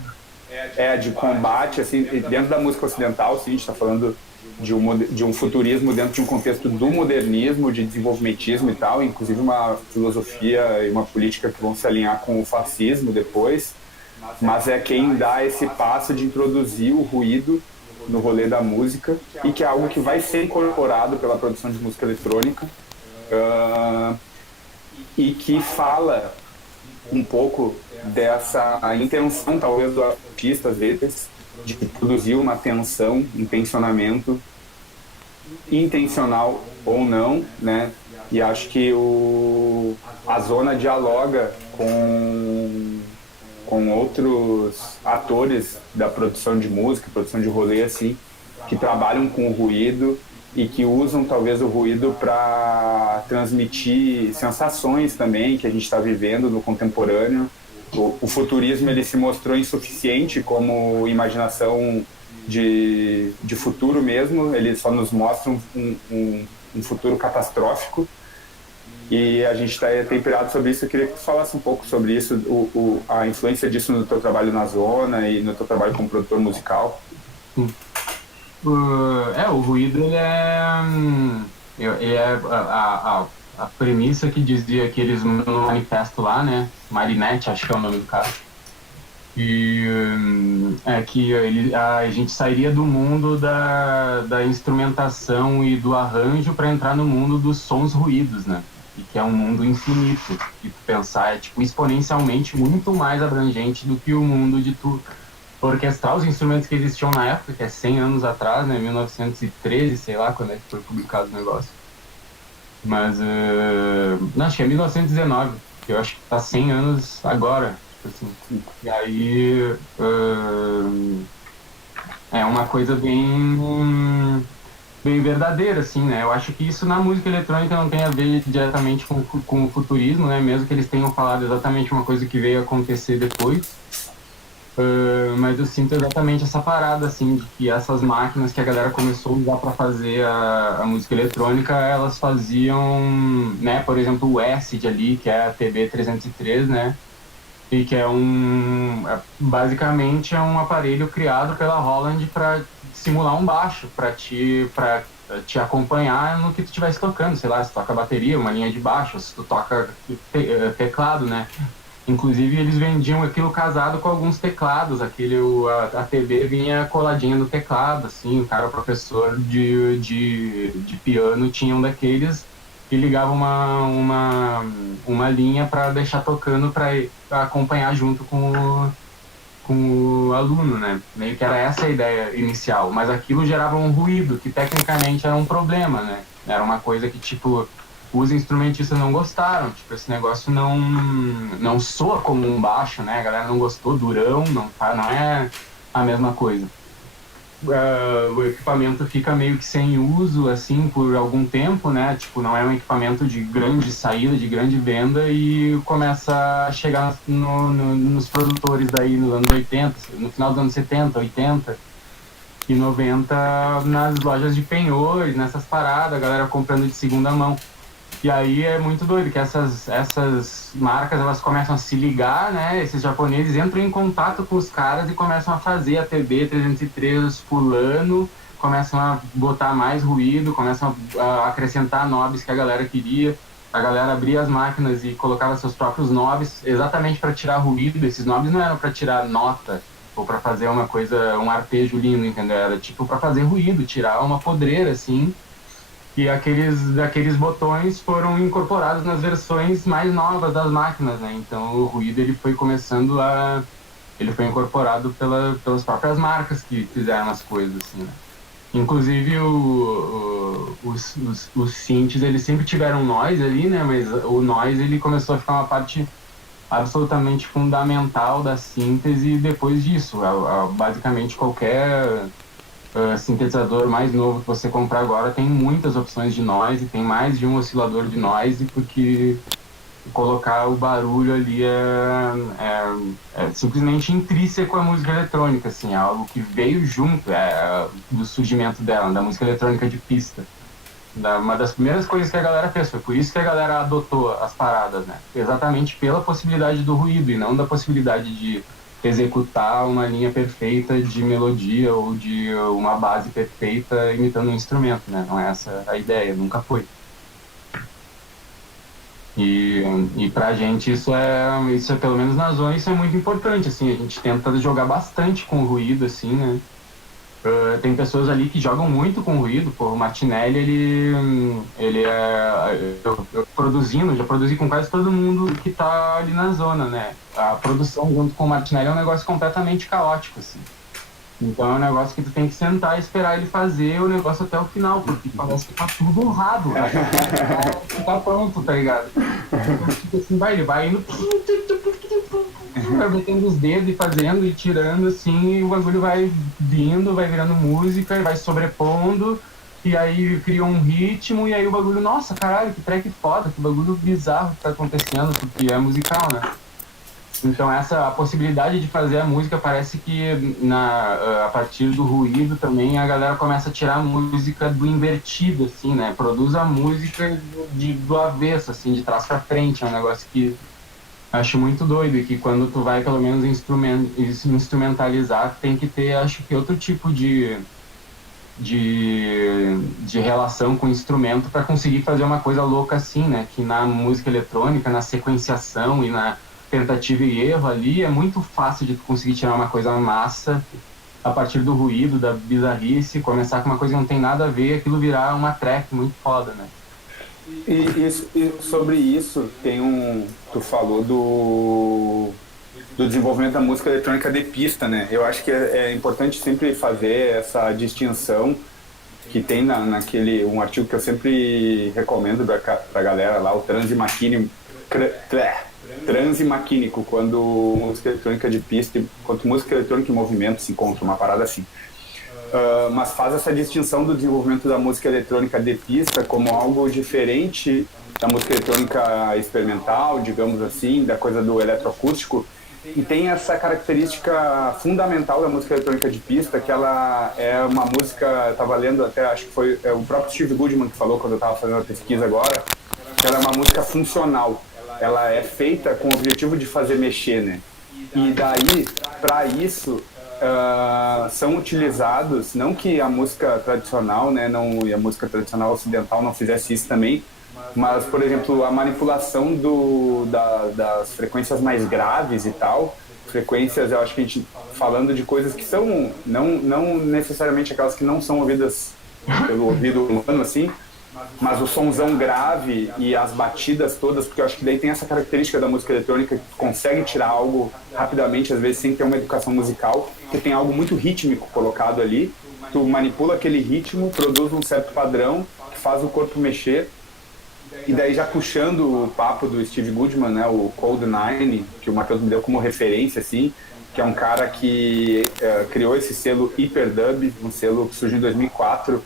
de combate, assim, dentro da música ocidental, sim, a gente está falando de um futurismo dentro de um contexto do modernismo, de desenvolvimentismo e tal, inclusive uma filosofia e uma política que vão se alinhar com o fascismo depois, mas é quem dá esse passo de introduzir o ruído no rolê da música e que é algo que vai ser incorporado pela produção de música eletrônica e que fala um pouco a intenção, talvez, do artista, às vezes, de produzir uma tensão, um tensionamento intencional ou não, né? E acho que a zona dialoga com outros atores da produção de música, produção de rolê, assim, que trabalham com o ruído e que usam, talvez, o ruído para transmitir sensações também que a gente está vivendo no contemporâneo. O futurismo ele se mostrou insuficiente como imaginação de futuro mesmo, ele só nos mostra um futuro catastrófico e a gente tem pirado sobre isso. Eu queria que tu falasse um pouco sobre isso, a influência disso no teu trabalho na Zona e no teu trabalho como produtor musical. O ruído ele é a premissa que dizia que eles no manifesto lá, né? Marinette, acho que é o nome do cara. E é que a gente sairia do mundo da instrumentação e do arranjo para entrar no mundo dos sons ruídos, né? E que é um mundo infinito. E pensar é tipo exponencialmente muito mais abrangente do que o mundo de tu orquestrar os instrumentos que existiam na época, que é 100 anos atrás, né? 1913, sei lá quando é que foi publicado o negócio. Mas, não, acho que é 1919, que eu acho que tá 100 anos agora. assim. E aí é uma coisa bem verdadeira, assim, né? Eu acho que isso na música eletrônica não tem a ver diretamente com o futurismo, né? Mesmo que eles tenham falado exatamente uma coisa que veio acontecer depois. Mas eu sinto exatamente essa parada, assim, de que essas máquinas que a galera começou a usar para fazer a música eletrônica, elas faziam, né? Por exemplo, o Acid ali, que é a TB-303, né? E que basicamente é um aparelho criado pela Roland para simular um baixo, para te acompanhar no que tu estivesse tocando, sei lá, se toca bateria, uma linha de baixo, se tu toca teclado, né? Inclusive eles vendiam aquilo casado com alguns teclados, a TB vinha coladinha no teclado, assim, o cara, o professor de piano tinha um daqueles e ligava uma linha para deixar tocando para acompanhar junto com o aluno, né? Meio que era essa a ideia inicial, mas aquilo gerava um ruído, que tecnicamente era um problema, né? Era uma coisa que, tipo, os instrumentistas não gostaram, tipo, esse negócio não soa como um baixo, né? A galera não gostou, durão, não é a mesma coisa. O equipamento fica meio que sem uso, assim, por algum tempo, né? Tipo, não é um equipamento de grande saída, de grande venda, e começa a chegar nos produtores daí nos anos 80, no final dos anos 70, 80 e 90, nas lojas de penhores, nessas paradas, a galera comprando de segunda mão. E aí é muito doido que essas marcas, elas começam a se ligar, né? Esses japoneses entram em contato com os caras e começam a fazer a TB-303 fulano, começam a botar mais ruído, começam a acrescentar knobs que a galera queria. A galera abria as máquinas e colocava seus próprios knobs exatamente para tirar ruído. Esses knobs não eram para tirar nota ou para fazer uma coisa, um arpejo lindo, entendeu? Era tipo para fazer ruído, tirar uma podreira assim. E daqueles botões foram incorporados nas versões mais novas das máquinas, né? Então o ruído ele foi incorporado pelas próprias marcas que fizeram as coisas, assim, né? Inclusive os synths, eles sempre tiveram noise ali, né? Mas o noise ele começou a ficar uma parte absolutamente fundamental da síntese depois disso. Basicamente qualquer sintetizador mais novo que você comprar agora tem muitas opções de noise, tem mais de um oscilador de noise, porque colocar o barulho ali é simplesmente intrínseco à música eletrônica, assim, é algo que veio junto do surgimento dela, da música eletrônica de pista. Uma das primeiras coisas que a galera fez, foi por isso que a galera adotou as paradas, né? Exatamente pela possibilidade do ruído e não da possibilidade de executar uma linha perfeita de melodia ou de uma base perfeita imitando um instrumento, né? Não é essa a ideia, nunca foi. E pra gente isso é, pelo menos na zona, isso é muito importante, assim, a gente tenta jogar bastante com o ruído, assim, né? Tem pessoas ali que jogam muito com ruído, pô, o Martinelli, ele já produzi com quase todo mundo que tá ali na zona, né? A produção junto com o Martinelli é um negócio completamente caótico, assim. Então é um negócio que tu tem que sentar e esperar ele fazer o negócio até o final, porque parece que tá tudo honrado, né? Tá pronto, tá ligado? Então, tipo assim, ele vai indo, vai metendo os dedos e fazendo e tirando, assim, e o bagulho vai vindo, vai virando música, e vai sobrepondo, e aí cria um ritmo, e aí o bagulho, nossa, caralho, que track foda, que bagulho bizarro que tá acontecendo, porque é musical, né? Então a possibilidade de fazer a música parece que a partir do ruído também a galera começa a tirar a música do invertido, assim, né? Produz a música do avesso, assim, de trás pra frente. É um negócio que acho muito doido e que quando tu vai pelo menos instrumentalizar tem que ter, acho que outro tipo de relação com o instrumento para conseguir fazer uma coisa louca assim, né? Que na música eletrônica, na sequenciação e na tentativa e erro ali, é muito fácil de conseguir tirar uma coisa massa a partir do ruído, da bizarrice, começar com uma coisa que não tem nada a ver e aquilo virar uma track muito foda, né? E sobre isso, tu falou do desenvolvimento da música eletrônica de pista, né? Eu acho que é importante sempre fazer essa distinção que tem um artigo que eu sempre recomendo pra galera lá, o Trans Machine transe maquínico, quando música eletrônica de pista, quando música eletrônica em movimento se encontra, uma parada assim. Mas faz essa distinção do desenvolvimento da música eletrônica de pista como algo diferente da música eletrônica experimental, digamos assim, da coisa do eletroacústico, e tem essa característica fundamental da música eletrônica de pista, que ela é uma música, eu estava lendo até, acho que foi o próprio Steve Goodman que falou quando eu estava fazendo a pesquisa agora, que ela é uma música funcional, ela é feita com o objetivo de fazer mexer, né? E daí, para isso, são utilizados, não que a música tradicional, né, não, e a música tradicional ocidental não fizesse isso também, mas, por exemplo, a manipulação das frequências mais graves e tal, frequências, eu acho que a gente, falando de coisas que são, não necessariamente aquelas que não são ouvidas pelo ouvido humano, assim, mas o somzão grave e as batidas todas, porque eu acho que daí tem essa característica da música eletrônica que consegue tirar algo rapidamente, às vezes sem ter uma educação musical, que tem algo muito rítmico colocado ali, tu manipula aquele ritmo, produz um certo padrão, que faz o corpo mexer, e daí já puxando o papo do Steve Goodman, né, o Code Nine, que o Matheus me deu como referência, assim, que é um cara que criou esse selo Hyperdub, um selo que surgiu em 2004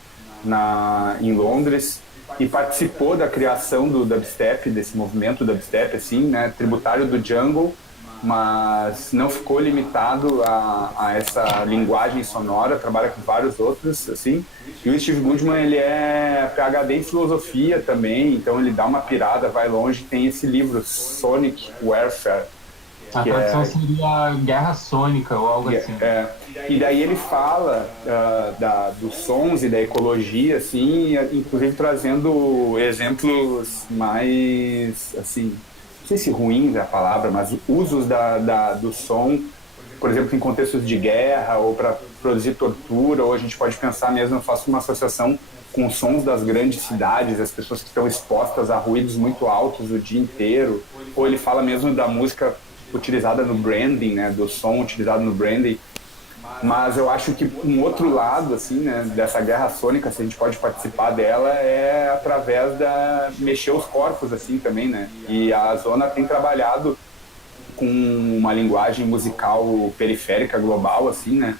em Londres, e participou da criação do dubstep, desse movimento dubstep, assim, né, tributário do jungle, mas não ficou limitado a essa linguagem sonora, trabalha com vários outros, assim. E o Steve Goodman, ele é PhD em filosofia também, então ele dá uma pirada, vai longe, tem esse livro, Sonic Warfare. A tradução seria Guerra Sônica ou algo assim. E daí ele fala dos sons e da ecologia, assim, inclusive trazendo exemplos mais, assim, não sei se ruins é a palavra, mas usos do som, por exemplo, em contextos de guerra ou para produzir tortura, ou a gente pode pensar mesmo, eu faço uma associação com os sons das grandes cidades, as pessoas que estão expostas a ruídos muito altos o dia inteiro, ou ele fala mesmo da música utilizada no branding, né, do som utilizado no branding. Mas eu acho que um outro lado, assim, né, dessa guerra sônica, se a gente pode participar dela, é através da mexer os corpos, assim, também, né? E a Zona tem trabalhado com uma linguagem musical periférica global, assim, né?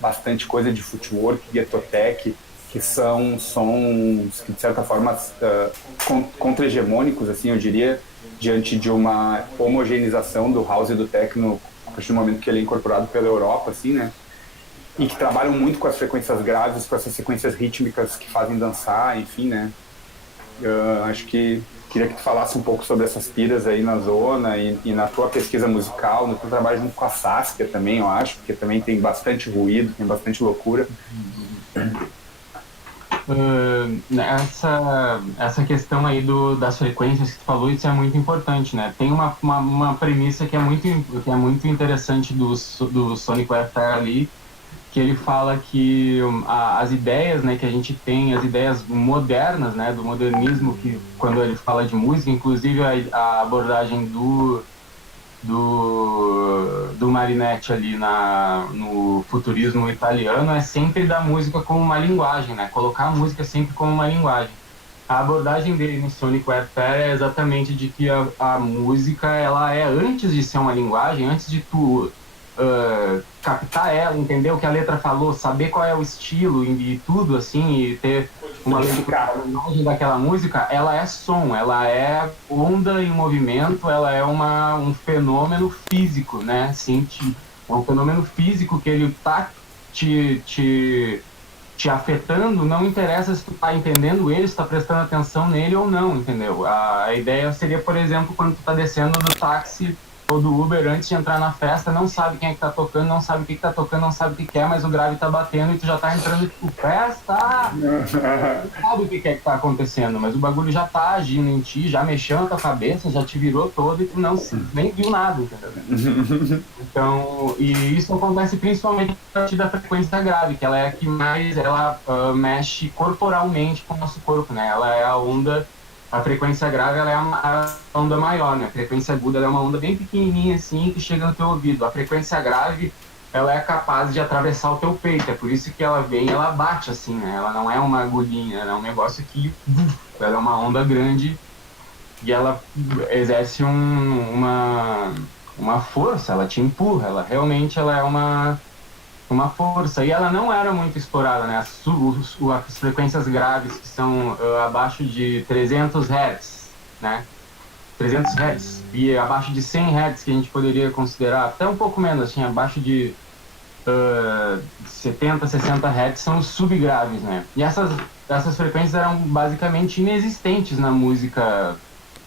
Bastante coisa de footwork, ghetto-tech, que são sons que, de certa forma, contra-hegemônicos, assim, eu diria, diante de uma homogeneização do house e do techno a partir do momento que ele é incorporado pela Europa, assim, né? E que trabalham muito com as frequências graves, com essas sequências rítmicas que fazem dançar, enfim, né? Acho que queria que tu falasse um pouco sobre essas piras aí na Zona e na tua pesquisa musical, no teu trabalho junto com a Saskia também, eu acho, porque também tem bastante ruído, tem bastante loucura. Essa questão aí das frequências que tu falou, isso é muito importante, né? Tem uma premissa que é muito interessante do Sonic Warfare ali, que ele fala que as ideias, né, que a gente tem, as ideias modernas, né, do modernismo, que quando ele fala de música, inclusive a abordagem do Marinetti ali no futurismo italiano é sempre da música como uma linguagem, né? Colocar a música sempre como uma linguagem. A abordagem dele no Sonic Warfare é exatamente de que a música, ela é, antes de ser uma linguagem, antes de tu captar ela, entender o que a letra falou, saber qual é o estilo e tudo, assim, e ter uma imagem daquela música, ela é som, ela é onda em movimento, ela é um fenômeno físico, né? Assim, um fenômeno físico que ele tá te afetando, não interessa se tu tá entendendo ele, se tá prestando atenção nele ou não, entendeu? A ideia seria, por exemplo, quando tu tá descendo do táxi ou do Uber antes de entrar na festa, não sabe quem é que tá tocando, não sabe o que tá tocando, não sabe o que é, mas o grave tá batendo e tu já tá entrando tipo, festa! Não sabe o que é que tá acontecendo, mas o bagulho já tá agindo em ti, já mexeu na tua cabeça, já te virou todo e tu nem viu nada, entendeu? Então, e isso acontece principalmente a partir da frequência grave, que ela é a que mais mexe corporalmente com o nosso corpo, né? Ela é a onda. A frequência grave, ela é a onda maior, né? A frequência aguda, ela é uma onda bem pequenininha, assim, que chega no teu ouvido. A frequência grave, ela é capaz de atravessar o teu peito. É por isso que ela vem e ela bate, assim, né? Ela não é uma agulhinha, ela é um negócio que... Ela é uma onda grande e ela exerce uma força, ela te empurra, ela realmente ela é uma força, e ela não era muito explorada, né? As frequências graves que são abaixo de 300 Hz, né? 300 Hz e abaixo de 100 Hz, que a gente poderia considerar até um pouco menos, assim, abaixo de 70, 60 Hz são os subgraves, né? E essas frequências eram basicamente inexistentes na música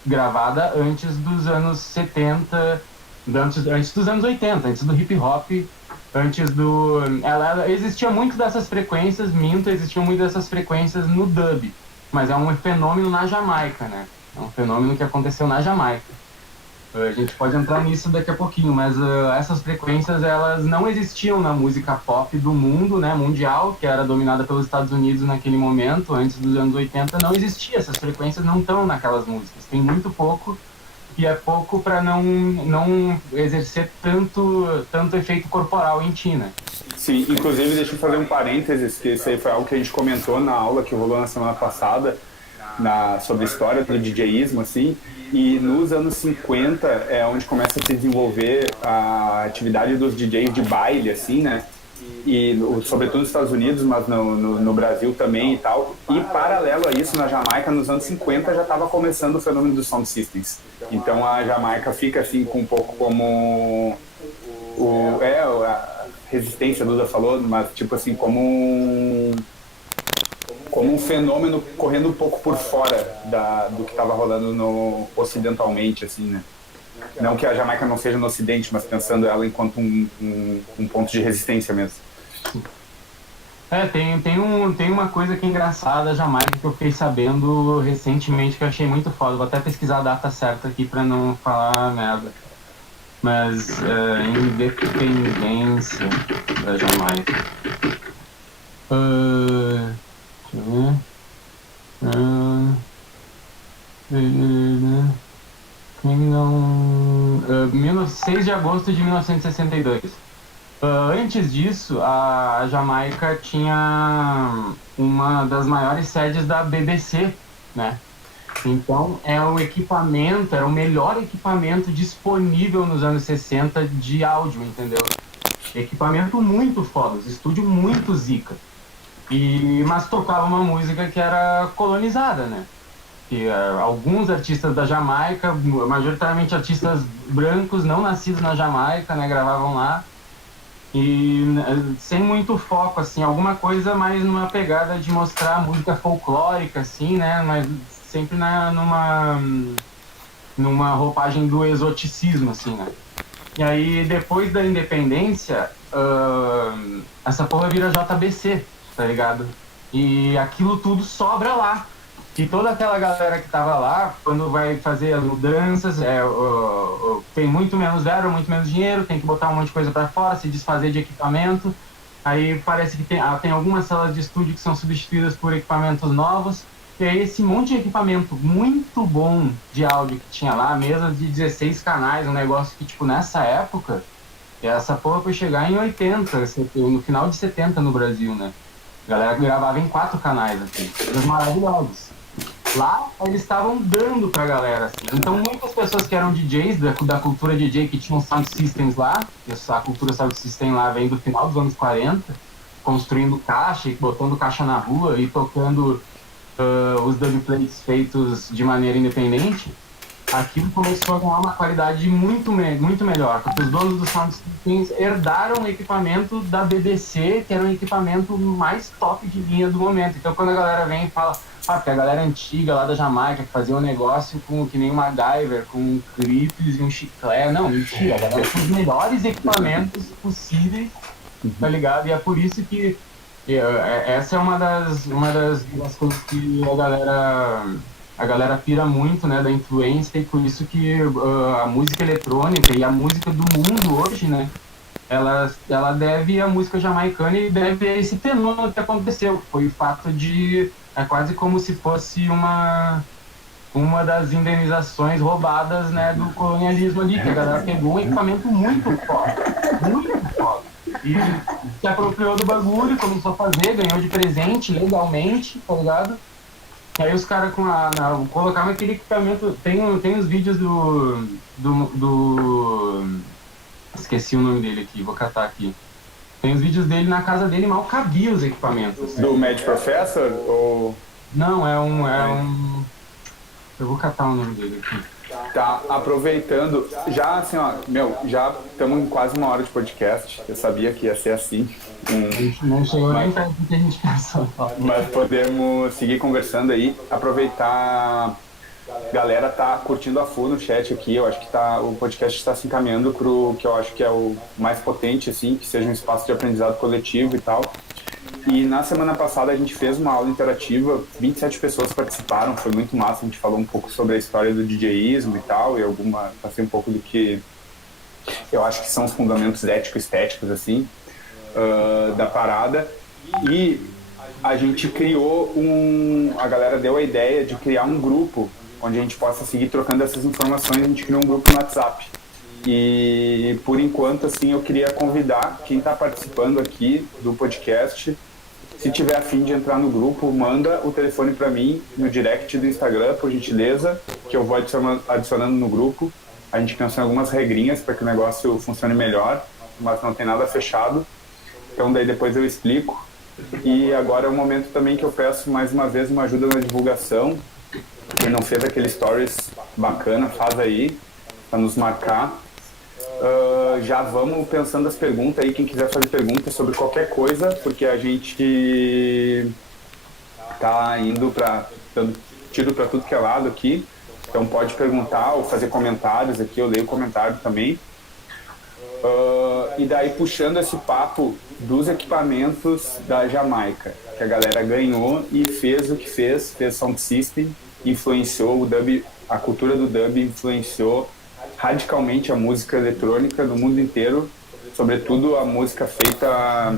gravada antes dos anos 70, antes dos anos 80, antes do hip hop, antes do... existia muito dessas frequências, existiam muito dessas frequências no dub, mas é um fenômeno na Jamaica, né? É um fenômeno que aconteceu na Jamaica. A gente pode entrar nisso daqui a pouquinho, mas essas frequências elas não existiam na música pop do mundo, né, mundial, que era dominada pelos Estados Unidos naquele momento, antes dos anos 80, não existia, essas frequências não estão naquelas músicas, tem muito pouco, e é pouco para não exercer tanto efeito corporal em ti, né? Sim, inclusive deixa eu fazer um parênteses, que isso aí foi algo que a gente comentou na aula que rolou na semana passada, sobre a história do DJismo, assim, e nos anos 50 é onde começa a se desenvolver a atividade dos DJs de baile, assim, né? E sobretudo nos Estados Unidos, mas no Brasil também e tal. E paralelo a isso, na Jamaica, nos anos 50 já estava começando o fenômeno dos sound systems. Então a Jamaica fica assim com um pouco como a resistência, a Duda falou, mas tipo assim, como um fenômeno correndo um pouco por fora do que estava rolando ocidentalmente, assim, né? Não que a Jamaica não seja no Ocidente, mas pensando ela enquanto um ponto de resistência mesmo. Tem uma coisa que é engraçada da Jamaica que eu fiquei sabendo recentemente que eu achei muito foda. Vou até pesquisar a data certa aqui pra não falar merda. Mas independência da Jamaica. Deixa eu ver. 6 de agosto de 1962. Antes disso, a Jamaica tinha uma das maiores sedes da BBC, né? Então, era o melhor equipamento disponível nos anos 60 de áudio, entendeu? Equipamento muito foda, estúdio muito zica. Mas tocava uma música que era colonizada, né? Que alguns artistas da Jamaica, majoritariamente artistas brancos, não nascidos na Jamaica, né, gravavam lá. E sem muito foco, assim, alguma coisa mais numa pegada de mostrar música folclórica, assim, né? Mas sempre numa roupagem do exoticismo, assim, né? E aí, depois da independência, essa porra vira JBC, tá ligado? E aquilo tudo sobra lá. E toda aquela galera que tava lá, quando vai fazer as mudanças, tem muito menos verba, muito menos dinheiro, tem que botar um monte de coisa para fora, se desfazer de equipamento. Aí parece que tem algumas salas de estúdio que são substituídas por equipamentos novos. E aí esse monte de equipamento muito bom de áudio que tinha lá, mesas de 16 canais, um negócio que, tipo, nessa época, essa porra foi chegar em 80, no final de 70 no Brasil, né? A galera gravava em 4 canais, assim, coisas maravilhosas. Lá, eles estavam dando pra galera, assim. Então, muitas pessoas que eram DJs, da cultura DJ, que tinham sound systems lá, a cultura sound system lá vem do final dos anos 40, construindo caixa, e botando caixa na rua e tocando os dubplates feitos de maneira independente, aquilo começou a ganhar uma qualidade muito melhor, porque os donos dos sound systems herdaram o equipamento da BBC, que era o equipamento mais top de linha do momento. Então, quando a galera vem e fala, porque a galera antiga lá da Jamaica que fazia um negócio que nem o MacGyver, com clipes e um chiclete. Não, mentira, a galera com os melhores equipamentos possíveis, tá ligado? E é por isso que essa é uma das coisas que a galera pira muito, né, da influência, e por isso que a música eletrônica e a música do mundo hoje, né, ela deve a música jamaicana e deve a esse fenômeno que aconteceu. Foi o fato de... É quase como se fosse uma das indenizações roubadas, né, do colonialismo ali, que a galera pegou um equipamento muito foda, e se apropriou do bagulho, começou a fazer, ganhou de presente legalmente, tá ligado? Aí os caras colocavam aquele equipamento. Tem os vídeos do. Esqueci o nome dele aqui, vou catar aqui. Tem os vídeos dele na casa dele, mal cabia os equipamentos. Do Mad Professor? Ou... Não, é um. Eu vou catar o nome dele aqui. Tá, aproveitando, já assim, ó, já estamos em quase 1 hora de podcast. Eu sabia que ia ser assim. Não chegou nem perto do que a gente pensou. Mas podemos seguir conversando aí, aproveitar. Galera tá curtindo a full no chat aqui. Eu acho que o podcast está se encaminhando pro que eu acho que é o mais potente, assim, que seja um espaço de aprendizado coletivo e tal. E na semana passada a gente fez uma aula interativa, 27 pessoas participaram, foi muito massa. A gente falou um pouco sobre a história do DJismo e tal, e passei um pouco do que eu acho que são os fundamentos ético-estéticos, assim, da parada. E a gente criou a galera deu a ideia de criar um grupo onde a gente possa seguir trocando essas informações. A gente criou um grupo no WhatsApp. E, por enquanto, assim, eu queria convidar quem está participando aqui do podcast, se tiver a fim de entrar no grupo, manda o telefone para mim no direct do Instagram, por gentileza, que eu vou adicionando no grupo. A gente pensou em algumas regrinhas para que o negócio funcione melhor, mas não tem nada fechado. Então, daí depois eu explico. E agora é o momento também que eu peço mais uma vez uma ajuda na divulgação. Quem não fez aquele stories bacana, faz aí, para nos marcar. Já vamos pensando as perguntas aí, quem quiser fazer perguntas sobre qualquer coisa, porque a gente tá indo dando tiro para tudo que é lado aqui. Então pode perguntar ou fazer comentários aqui, eu leio o comentário também. E daí puxando esse papo dos equipamentos da Jamaica, que a galera ganhou e fez o que fez sound system, influenciou o dub, a cultura do dub influenciou radicalmente a música eletrônica no mundo inteiro, sobretudo a música feita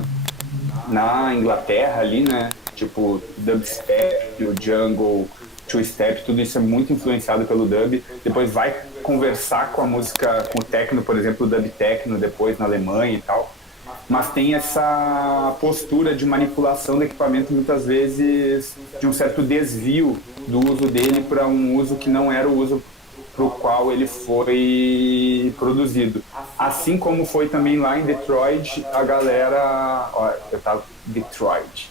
na Inglaterra ali, né? Tipo dubstep, o jungle, two-step, tudo isso é muito influenciado pelo dub. Depois vai conversar com a música, com o techno, por exemplo, o dub techno, depois na Alemanha e tal. Mas tem essa postura de manipulação do equipamento, muitas vezes de um certo desvio do uso dele para um uso que não era o uso para o qual ele foi produzido. Assim como foi também lá em Detroit, a galera... Ó, eu tava... Detroit.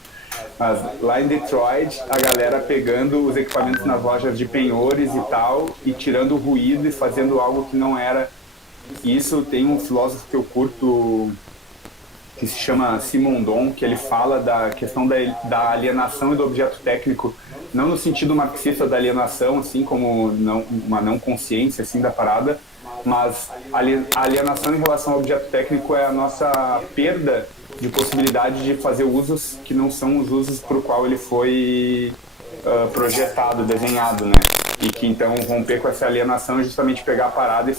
Mas lá em Detroit, a galera pegando os equipamentos nas lojas de penhores e tal, e tirando o ruído e fazendo algo que não era. Isso tem um filósofo que eu curto, que se chama Simondon, que ele fala da questão da alienação e do objeto técnico, não no sentido marxista da alienação, assim como uma não consciência assim da parada, mas a alienação em relação ao objeto técnico é a nossa perda de possibilidade de fazer usos que não são os usos para o qual ele foi projetado, desenhado, né? E que então romper com essa alienação é justamente pegar a parada e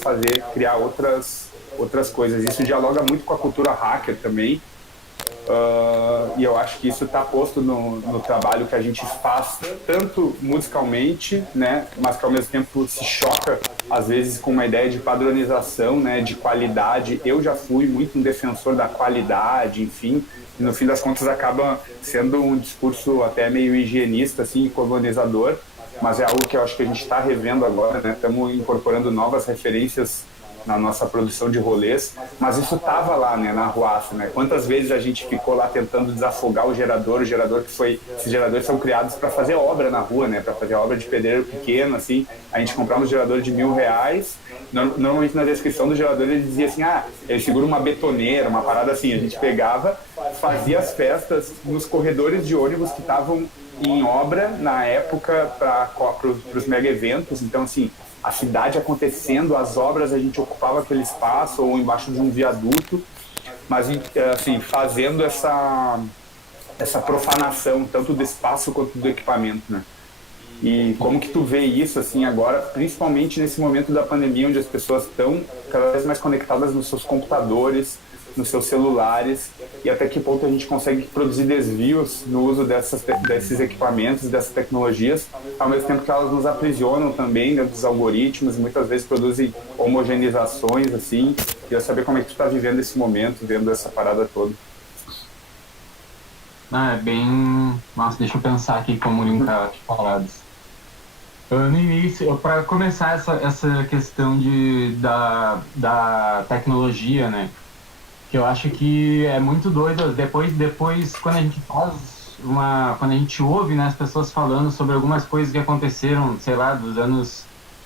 criar outras coisas. Isso dialoga muito com a cultura hacker também, e eu acho que isso está posto no trabalho que a gente faz, tanto musicalmente, né, mas que ao mesmo tempo se choca às vezes com uma ideia de padronização, né, de qualidade. Eu já fui muito um defensor da qualidade, enfim, e no fim das contas acaba sendo um discurso até meio higienista, assim, colonizador, mas é algo que eu acho que a gente está revendo agora, né? Estamos incorporando novas referências na nossa produção de rolês, mas isso estava lá, né, na Arruaça, né? Quantas vezes a gente ficou lá tentando desafogar o gerador que foi... Esses geradores são criados para fazer obra na rua, né? Para fazer obra de pedreiro pequeno, assim. A gente comprava um gerador de R$1.000, normalmente na descrição do gerador ele dizia assim, ele segura uma betoneira, uma parada assim. A gente pegava, fazia as festas nos corredores de ônibus que estavam em obra na época para os mega eventos. Então, assim, a cidade acontecendo, as obras, a gente ocupava aquele espaço ou embaixo de um viaduto, mas assim, fazendo essa profanação tanto do espaço quanto do equipamento, né? E como que tu vê isso, assim, agora, principalmente nesse momento da pandemia, onde as pessoas estão cada vez mais conectadas nos seus computadores, nos seus celulares, e até que ponto a gente consegue produzir desvios no uso desses equipamentos, dessas tecnologias, ao mesmo tempo que elas nos aprisionam também dentro dos algoritmos, e muitas vezes produzem homogeneizações, assim. Queria saber como é que tu está vivendo esse momento, vendo essa parada toda. Ah, é bem. Nossa, deixa eu pensar aqui como linkar as paradas. No início, para começar essa questão da tecnologia, né? Que eu acho que é muito doido. Depois quando a gente quando a gente ouve, né, as pessoas falando sobre algumas coisas que aconteceram, sei lá,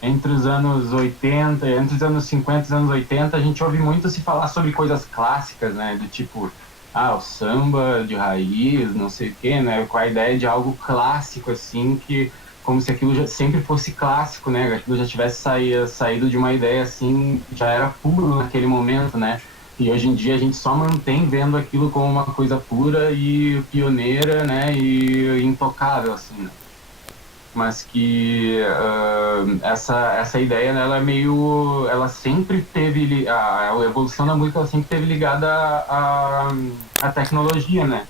entre os anos 80, entre os anos 50 e os anos 80, a gente ouve muito se falar sobre coisas clássicas, né, do tipo, o samba de raiz, não sei o quê, né, com a ideia de algo clássico, assim, que como se aquilo sempre fosse clássico, né, aquilo já tivesse saído de uma ideia, assim, já era puro naquele momento, né. E hoje em dia a gente só mantém vendo aquilo como uma coisa pura e pioneira, né, e intocável, assim, né? Mas que essa ideia, né, ela é meio, ela sempre teve, a evolução da música ela sempre teve ligada à tecnologia, né?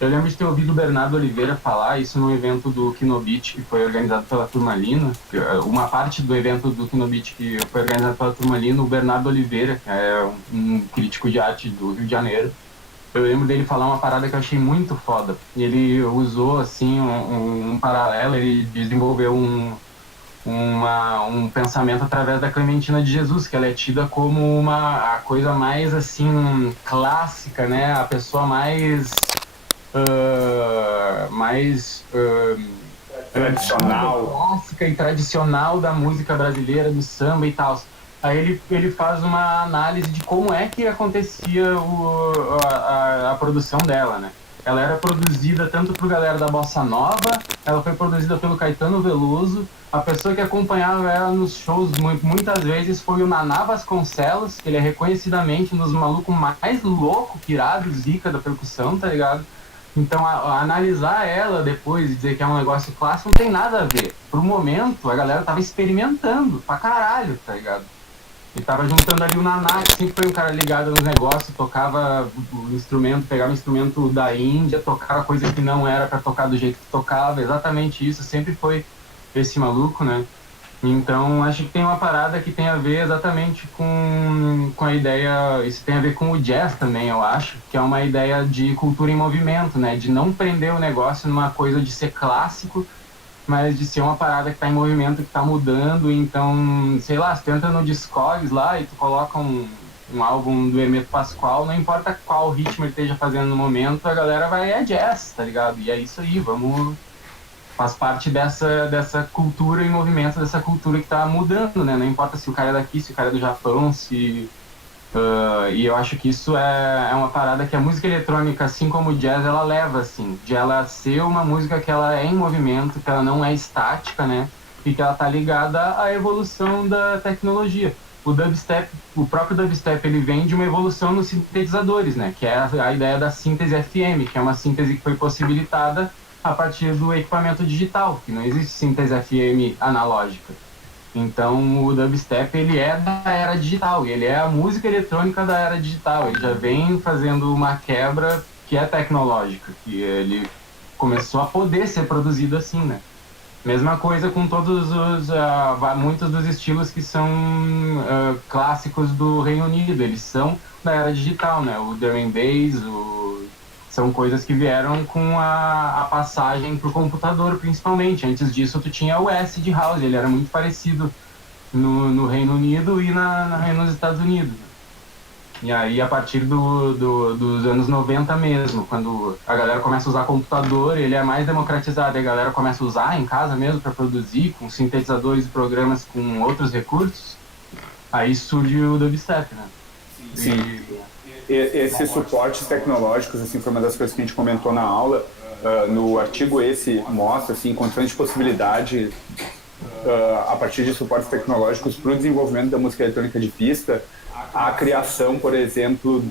Eu lembro de ter ouvido o Bernardo Oliveira falar isso num evento do Kinobit, que foi organizado pela Turmalina. Uma parte do evento do Kinobit que foi organizado pela Turmalina, o Bernardo Oliveira, que é um crítico de arte do Rio de Janeiro, eu lembro dele falar uma parada que eu achei muito foda. Ele usou, assim, um paralelo, ele desenvolveu um pensamento através da Clementina de Jesus, que ela é tida como a coisa mais, assim, clássica, né? A pessoa Tradicional. clássica e tradicional da música brasileira, do samba e tal. Aí ele faz uma análise de como é que acontecia a produção dela, né? Ela era produzida tanto por galera da Bossa Nova, ela foi produzida pelo Caetano Veloso, a pessoa que acompanhava ela nos shows muitas vezes foi o Naná Vasconcelos, que ele é reconhecidamente um dos malucos mais loucos, pirados, zica da percussão, tá ligado? Então, a analisar ela depois e dizer que é um negócio clássico não tem nada a ver. Pro momento, a galera tava experimentando pra caralho, tá ligado? E tava juntando ali o Naná, que sempre foi um cara ligado nos negócios, tocava o instrumento, pegava o instrumento da Índia, tocava coisa que não era pra tocar do jeito que tocava, exatamente isso, sempre foi esse maluco, né? Então, acho que tem uma parada que tem a ver exatamente com a ideia. Isso tem a ver com o jazz também, eu acho, que é uma ideia de cultura em movimento, né? De não prender o negócio numa coisa de ser clássico, mas de ser uma parada que está em movimento, que está mudando. Então, sei lá, se tu entra no Discogs lá e tu coloca um álbum do Hermeto Pascoal, não importa qual ritmo ele esteja fazendo no momento, a galera vai, é jazz, tá ligado? E é isso aí, vamos faz parte dessa cultura em movimento, dessa cultura que está mudando, né? Não importa se o cara é daqui, se o cara é do Japão, se... e eu acho que isso é uma parada que a música eletrônica, assim como o jazz, ela leva, assim, de ela ser uma música que ela é em movimento, que ela não é estática, né? E que ela tá ligada à evolução da tecnologia. O dubstep, o próprio dubstep, ele vem de uma evolução nos sintetizadores, né? Que é a ideia da síntese FM, que é uma síntese que foi possibilitada a partir do equipamento digital, que não existe síntese FM analógica. Então o dubstep ele é da era digital, ele é a música eletrônica da era digital, ele já vem fazendo uma quebra que é tecnológica, que ele começou a poder ser produzido assim, né? Mesma coisa com muitos dos estilos que são clássicos do Reino Unido, eles são da era digital, né? O drum and bass, são coisas que vieram com a passagem para o computador, principalmente. Antes disso, tu tinha o acid house, ele era muito parecido no Reino Unido e nos Estados Unidos. E aí, a partir dos anos 90 mesmo, quando a galera começa a usar computador, ele é mais democratizado, e a galera começa a usar em casa mesmo para produzir, com sintetizadores e programas com outros recursos, aí surge o dubstep, né? Sim. Esses suportes tecnológicos, assim, foi uma das coisas que a gente comentou na aula. No artigo esse mostra, assim, condições de possibilidade a partir de suportes tecnológicos para o desenvolvimento da música eletrônica de pista, a criação, por exemplo,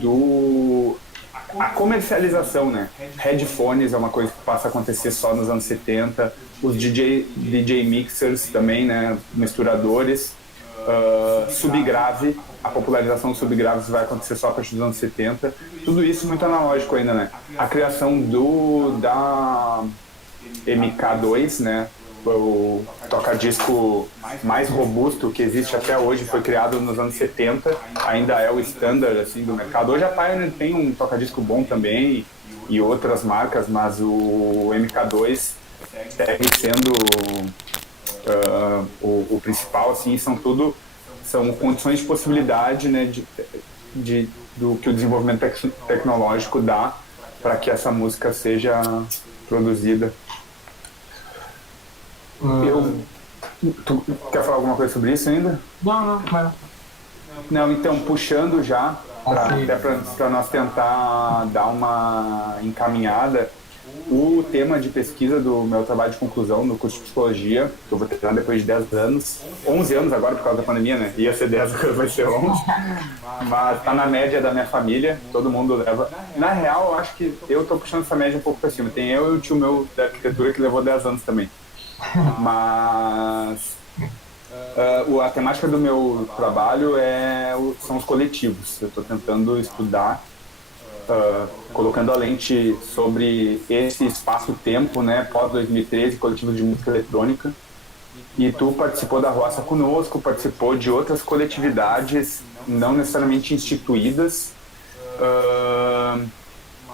a comercialização, né? Headphones é uma coisa que passa a acontecer só nos anos 70, os DJ mixers também, né? Misturadores, subgrave, a popularização dos subgraves vai acontecer só a partir dos anos 70, tudo isso muito analógico ainda, né? A criação da MK2, né? O toca-disco mais robusto que existe até hoje, foi criado nos anos 70, ainda é o standard assim, do mercado. Hoje a Pioneer tem um toca-disco bom também, e outras marcas, mas o MK2 segue sendo o principal, assim, são condições de possibilidade, né, do que o desenvolvimento tecnológico dá para que essa música seja produzida. Tu quer falar alguma coisa sobre isso ainda? Não, mas... Não, então, puxando já, até para nós tentar dar uma encaminhada, o tema de pesquisa do meu trabalho de conclusão no curso de psicologia, que eu vou terminar depois de 10 anos, 11 anos agora por causa da pandemia, né? Ia ser 10, agora vai ser 11, mas tá na média da minha família, todo mundo leva. Na real, eu acho que eu tô puxando essa média um pouco para cima. Tem eu e o tio meu da arquitetura que levou 10 anos também. Mas a temática do meu trabalho são os coletivos. Eu estou tentando estudar, colocando a lente sobre esse espaço-tempo, né, pós-2013, coletivo de música eletrônica. E tu participou da Roça conosco, participou de outras coletividades, não necessariamente instituídas,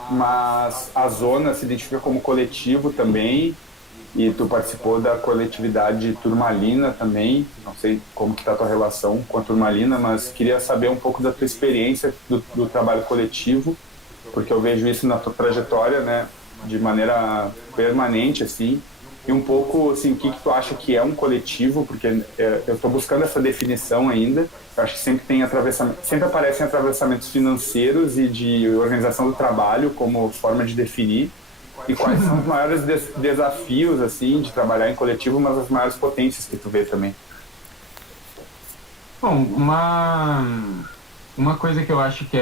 mas a Zona se identifica como coletivo também. E tu participou da coletividade Turmalina também. Não sei como que tá a tua relação com a Turmalina, mas queria saber um pouco da tua experiência do trabalho coletivo, porque eu vejo isso na tua trajetória, né, de maneira permanente, assim. E um pouco, assim, o que tu acha que é um coletivo, porque eu estou buscando essa definição ainda. Eu acho que sempre aparecem atravessamentos financeiros e de organização do trabalho como forma de definir. E quais são os maiores desafios, assim, de trabalhar em coletivo, mas as maiores potências que tu vê também? Bom, uma coisa que eu acho que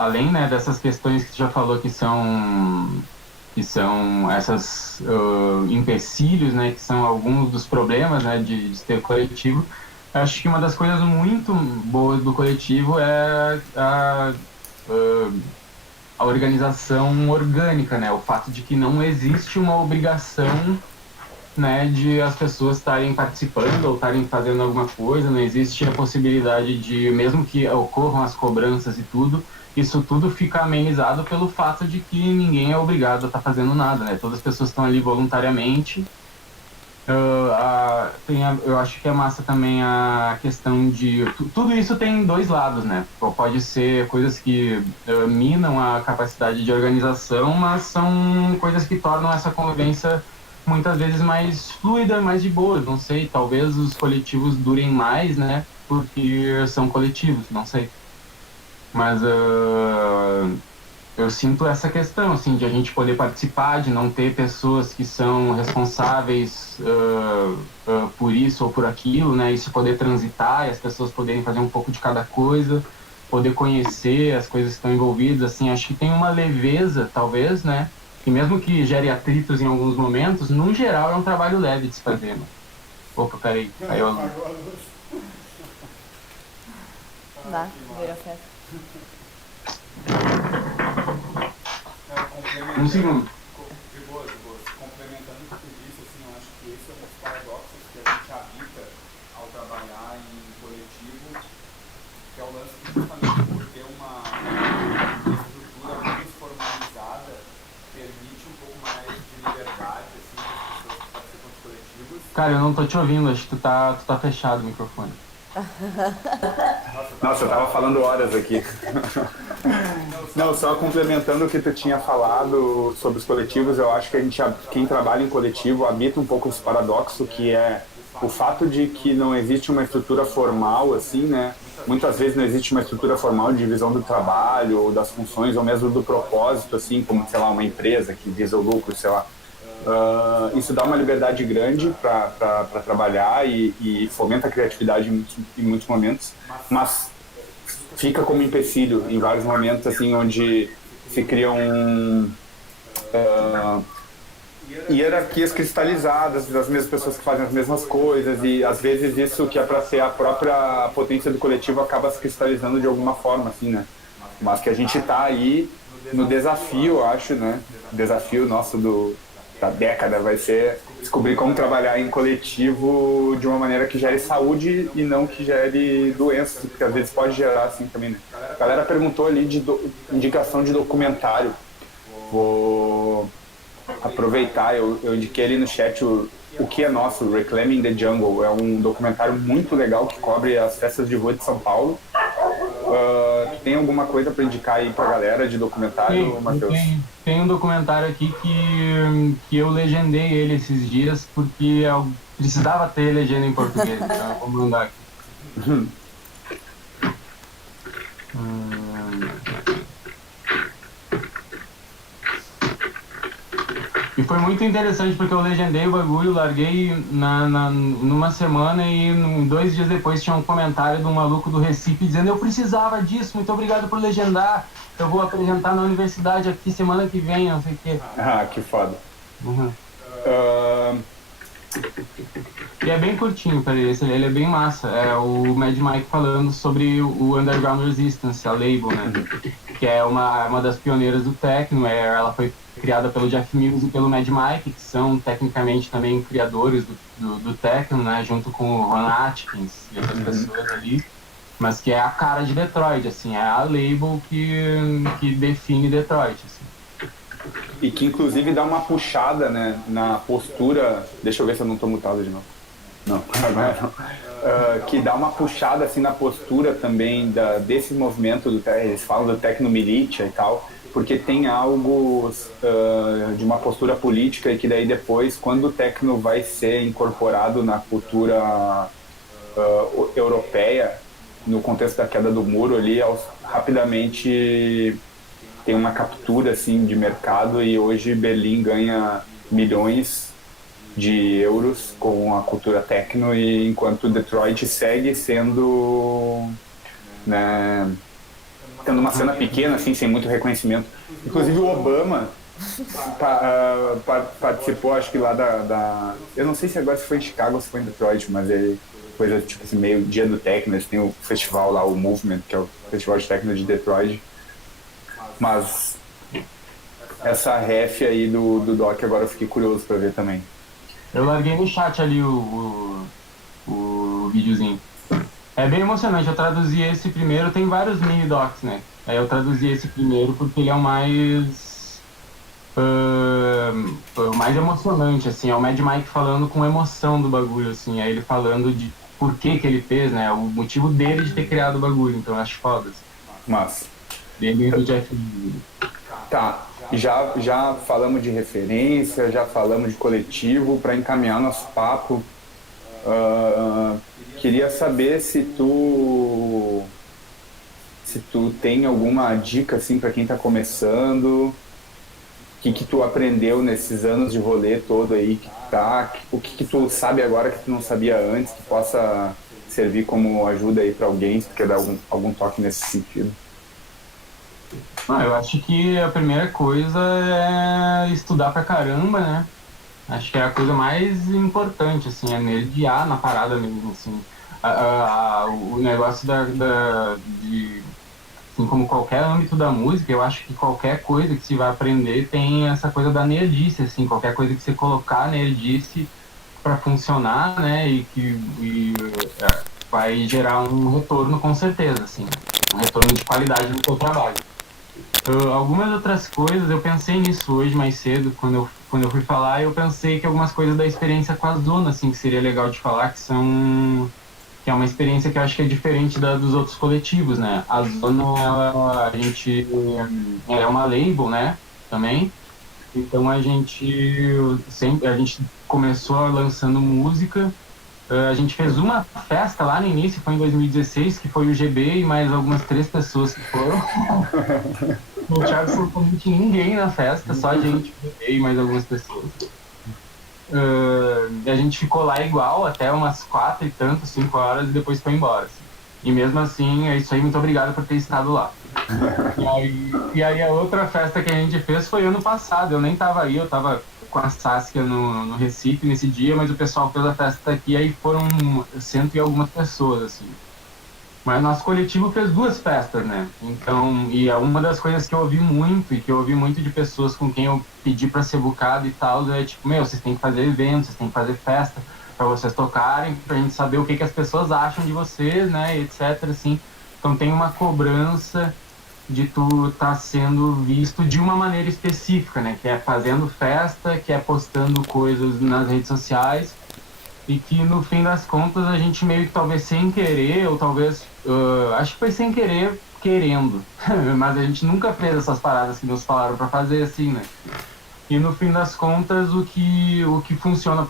além, né, dessas questões que tu já falou que são essas empecilhos, né, que são alguns dos problemas, né, de ter coletivo. Acho que uma das coisas muito boas do coletivo é a organização orgânica, né? O fato de que não existe uma obrigação, né, de as pessoas estarem participando ou estarem fazendo alguma coisa, não existe a possibilidade de, mesmo que ocorram as cobranças e tudo, isso tudo fica amenizado pelo fato de que ninguém é obrigado a estar fazendo nada, né? Todas as pessoas estão ali voluntariamente. Eu acho que é massa também a questão de... Tudo isso tem dois lados, né? Pode ser coisas que minam a capacidade de organização, mas são coisas que tornam essa convivência muitas vezes mais fluida, mais de boa. Não sei, talvez os coletivos durem mais, né? Porque são coletivos, não sei. Mas eu sinto essa questão, assim, de a gente poder participar, de não ter pessoas que são responsáveis por isso ou por aquilo, né? Isso poder transitar e as pessoas poderem fazer um pouco de cada coisa, poder conhecer as coisas que estão envolvidas, assim, acho que tem uma leveza, talvez, né? Que mesmo que gere atritos em alguns momentos, no geral é um trabalho leve de se fazer, né? Opa, peraí, caiu a luz. Dá, vira a festa. Um segundo. De boa. Complementando o que tu disse, assim, eu acho que esse é um dos paradoxos que a gente habita ao trabalhar em coletivo, que é o lance que justamente por ter uma estrutura mais formalizada, permite um pouco mais de liberdade, assim, para as pessoas que participam dos coletivos. Cara, eu não tô te ouvindo, acho que tu tá fechado o microfone. Nossa, eu tava falando horas aqui. Não, só complementando o que tu tinha falado sobre os coletivos, eu acho que quem trabalha em coletivo habita um pouco esse paradoxo, que é o fato de que não existe uma estrutura formal, assim, né? Muitas vezes não existe uma estrutura formal de divisão do trabalho, ou das funções, ou mesmo do propósito, assim, como, sei lá, uma empresa que visa o lucro, sei lá. Isso dá uma liberdade grande para trabalhar e fomenta a criatividade em muitos momentos, mas fica como empecilho em vários momentos, assim, onde se criam hierarquias cristalizadas das mesmas pessoas que fazem as mesmas coisas, e às vezes isso que é para ser a própria potência do coletivo acaba se cristalizando de alguma forma, assim, né? Mas que a gente está aí no desafio, eu acho, né? O desafio nosso da década vai ser descobrir como trabalhar em coletivo de uma maneira que gere saúde e não que gere doenças, porque às vezes pode gerar assim também, né? A galera perguntou ali de indicação de documentário. vou aproveitar, eu indiquei ali no chat o que é nosso, Reclaiming the Jungle. É um documentário muito legal que cobre as festas de rua de São Paulo. Tu tem alguma coisa para indicar aí pra galera de documentário, Matheus? Tem um documentário aqui que eu legendei ele esses dias porque eu precisava ter legenda em português, então eu vou mandar aqui. E foi muito interessante porque eu legendei o bagulho, larguei numa semana e 2 dias depois tinha um comentário de um maluco do Recife dizendo: eu precisava disso, muito obrigado por legendar, eu vou apresentar na universidade aqui semana que vem, não sei o quê. Ah, que foda. E é bem curtinho, peraí, ele é bem massa. É o Mad Mike falando sobre o Underground Resistance, a label, né? Que é uma das pioneiras do techno. Ela foi criada pelo Jeff Mills e pelo Mad Mike, que são tecnicamente também criadores do techno, né? Junto com o Ron Atkins e outras pessoas ali. Mas que é a cara de Detroit, assim, é a label que define Detroit, assim. E que inclusive dá uma puxada, né, na postura. Deixa eu ver se eu não estou mutado de novo. Não, agora não. Que dá uma puxada assim na postura também desse movimento eles falam do tecnomilitia e tal, porque tem algo de uma postura política e que daí depois, quando o techno vai ser incorporado na cultura europeia, no contexto da queda do muro ali, rapidamente tem uma captura assim de mercado e hoje Berlim ganha milhões de euros com a cultura techno, e enquanto Detroit segue sendo, né, tendo uma cena pequena assim, sem muito reconhecimento. Inclusive o Obama participou, acho que lá eu não sei se agora se foi em Chicago ou se foi em Detroit, mas ele coisa tipo assim, meio dia do techno, eles têm o festival lá, o Movement, que é o festival de techno de Detroit. Mas essa ref aí do Doc agora eu fiquei curioso pra ver também. Eu larguei no chat ali o videozinho. É bem emocionante, eu traduzi esse primeiro, tem vários mini docs, né? Aí eu traduzi esse primeiro porque ele é o mais emocionante, assim, é o Mad Mike falando com emoção do bagulho, assim, aí ele falando de por que ele fez, né? O motivo dele de ter criado o bagulho, então eu acho foda. Assim. Mas Dele do Jeff. Tá, já falamos de referência, já falamos de coletivo. Para encaminhar nosso papo, queria saber se tu tem alguma dica assim para quem está começando, o que tu aprendeu nesses anos de rolê todo aí que tá, o que tu sabe agora que tu não sabia antes, que possa servir como ajuda aí para alguém, se tu quer dar algum toque nesse sentido. Eu acho que a primeira coisa é estudar pra caramba, né? Acho que é a coisa mais importante, assim, é nerdear na parada mesmo, assim. O negócio assim, como qualquer âmbito da música, eu acho que qualquer coisa que se vai aprender tem essa coisa da nerdice, assim, qualquer coisa que você colocar nerdice pra funcionar, né, vai gerar um retorno com certeza, assim, um retorno de qualidade do seu trabalho. Algumas outras coisas, eu pensei nisso hoje mais cedo, quando eu fui falar, eu pensei que algumas coisas da experiência com a Zona, assim, que seria legal de falar, que é uma experiência que eu acho que é diferente dos outros coletivos, né? A Zona, ela é uma label, né, também, então a gente começou lançando música. A gente fez uma festa lá no início, foi em 2016, que foi o GB e mais algumas 3 pessoas que foram. Não tinha absolutamente ninguém na festa, só a gente, o GB e mais algumas pessoas. A gente ficou lá igual até umas 4 e tanto, 5 horas, e depois foi embora. Assim. E mesmo assim, é isso aí, muito obrigado por ter estado lá. E aí a outra festa que a gente fez foi ano passado, eu nem tava aí, eu tava com a Saskia no Recife nesse dia, mas o pessoal fez a festa aqui, aí foram 100 e algumas pessoas, assim. Mas nosso coletivo fez 2 festas, né? Então, e é uma das coisas que eu ouvi muito, e que eu ouvi muito de pessoas com quem eu pedi pra ser bucado e tal, é tipo, vocês têm que fazer eventos, vocês têm que fazer festa pra vocês tocarem, pra gente saber o que as pessoas acham de vocês, né, etc, assim. Então tem uma cobrança de tu tá sendo visto de uma maneira específica, né? Que é fazendo festa, que é postando coisas nas redes sociais e que no fim das contas a gente meio que talvez sem querer, ou talvez, acho que foi sem querer, querendo, mas a gente nunca fez essas paradas que nos falaram para fazer assim, né? E no fim das contas o que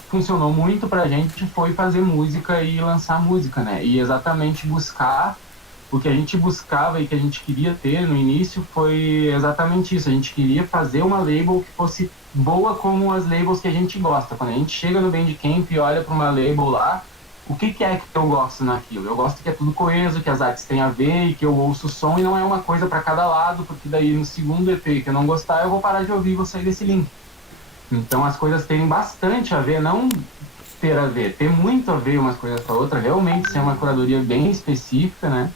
funcionou muito pra gente foi fazer música e lançar música, né? E exatamente buscar o que a gente buscava e que a gente queria ter no início foi exatamente isso. A gente queria fazer uma label que fosse boa como as labels que a gente gosta. Quando a gente chega no Bandcamp e olha para uma label lá, o que é que eu gosto naquilo? Eu gosto que é tudo coeso, que as artes têm a ver e que eu ouço o som e não é uma coisa para cada lado, porque daí no segundo EP que eu não gostar, eu vou parar de ouvir e vou sair desse link. Então as coisas têm bastante a ver, não ter a ver, ter muito a ver umas coisas com a outra, realmente ser uma curadoria bem específica, né?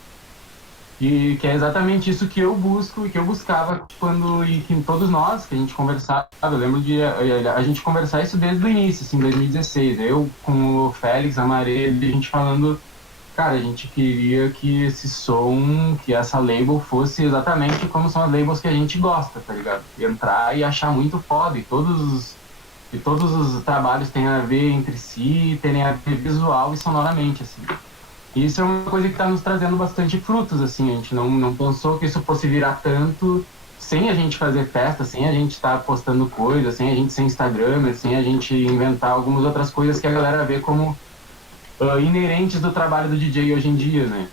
E que é exatamente isso que eu busco e que eu buscava quando, e que todos nós, que a gente conversava, eu lembro de a gente conversar isso desde o início, assim, 2016, eu com o Félix, a Marele, a gente falando, cara, a gente queria que esse som, que essa label fosse exatamente como são as labels que a gente gosta, tá ligado? E entrar e achar muito foda, e todos os trabalhos têm a ver entre si, terem a ver visual e sonoramente, assim. E isso é uma coisa que está nos trazendo bastante frutos, assim, a gente não pensou que isso fosse virar tanto sem a gente fazer festa, sem a gente estar postando coisas, sem a gente ser Instagramer, sem a gente inventar algumas outras coisas que a galera vê como inerentes do trabalho do DJ hoje em dia, né?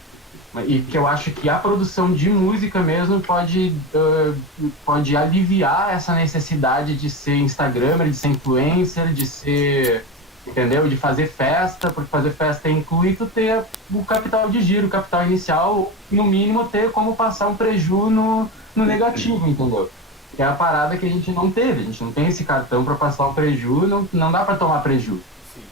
E que eu acho que a produção de música mesmo pode aliviar essa necessidade de ser Instagramer, de ser influencer, de ser, entendeu? De fazer festa, porque fazer festa inclui tu ter o capital de giro, o capital inicial, no mínimo ter como passar um preju no negativo, entendeu? Que é a parada que a gente não teve, a gente não tem esse cartão para passar o preju, não dá para tomar preju.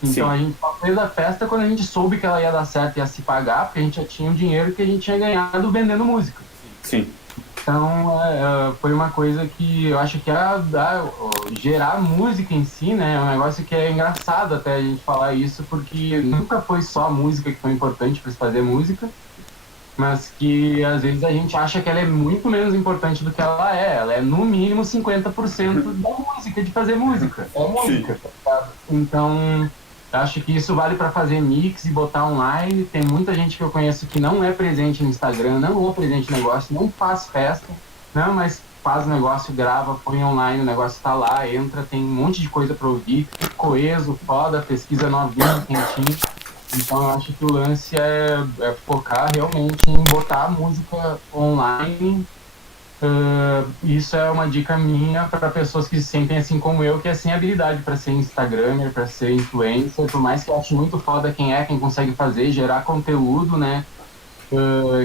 Então Sim. a gente só fez a festa quando a gente soube que ela ia dar certo e ia se pagar, porque a gente já tinha o dinheiro que a gente tinha ganhado vendendo música. Sim. Então foi uma coisa que eu acho que gerar música em si, né, é um negócio que é engraçado até a gente falar isso, porque nunca foi só a música que foi importante para se fazer música, mas que às vezes a gente acha que ela é muito menos importante do que ela é no mínimo 50% da música, de fazer música. É música, tá? Então, acho que isso vale para fazer mix e botar online. Tem muita gente que eu conheço que não é presente no Instagram, não é presente no negócio, não faz festa, não, mas faz o negócio, grava, põe online, o negócio tá lá, entra, tem um monte de coisa para ouvir, coeso, foda, pesquisa novinha, quentinho. Então eu acho que o lance é focar realmente em botar a música online. Isso é uma dica minha para pessoas que se sentem assim como eu, que é sem habilidade para ser Instagramer, para ser influencer, por mais que eu ache muito foda quem consegue fazer, gerar conteúdo, né?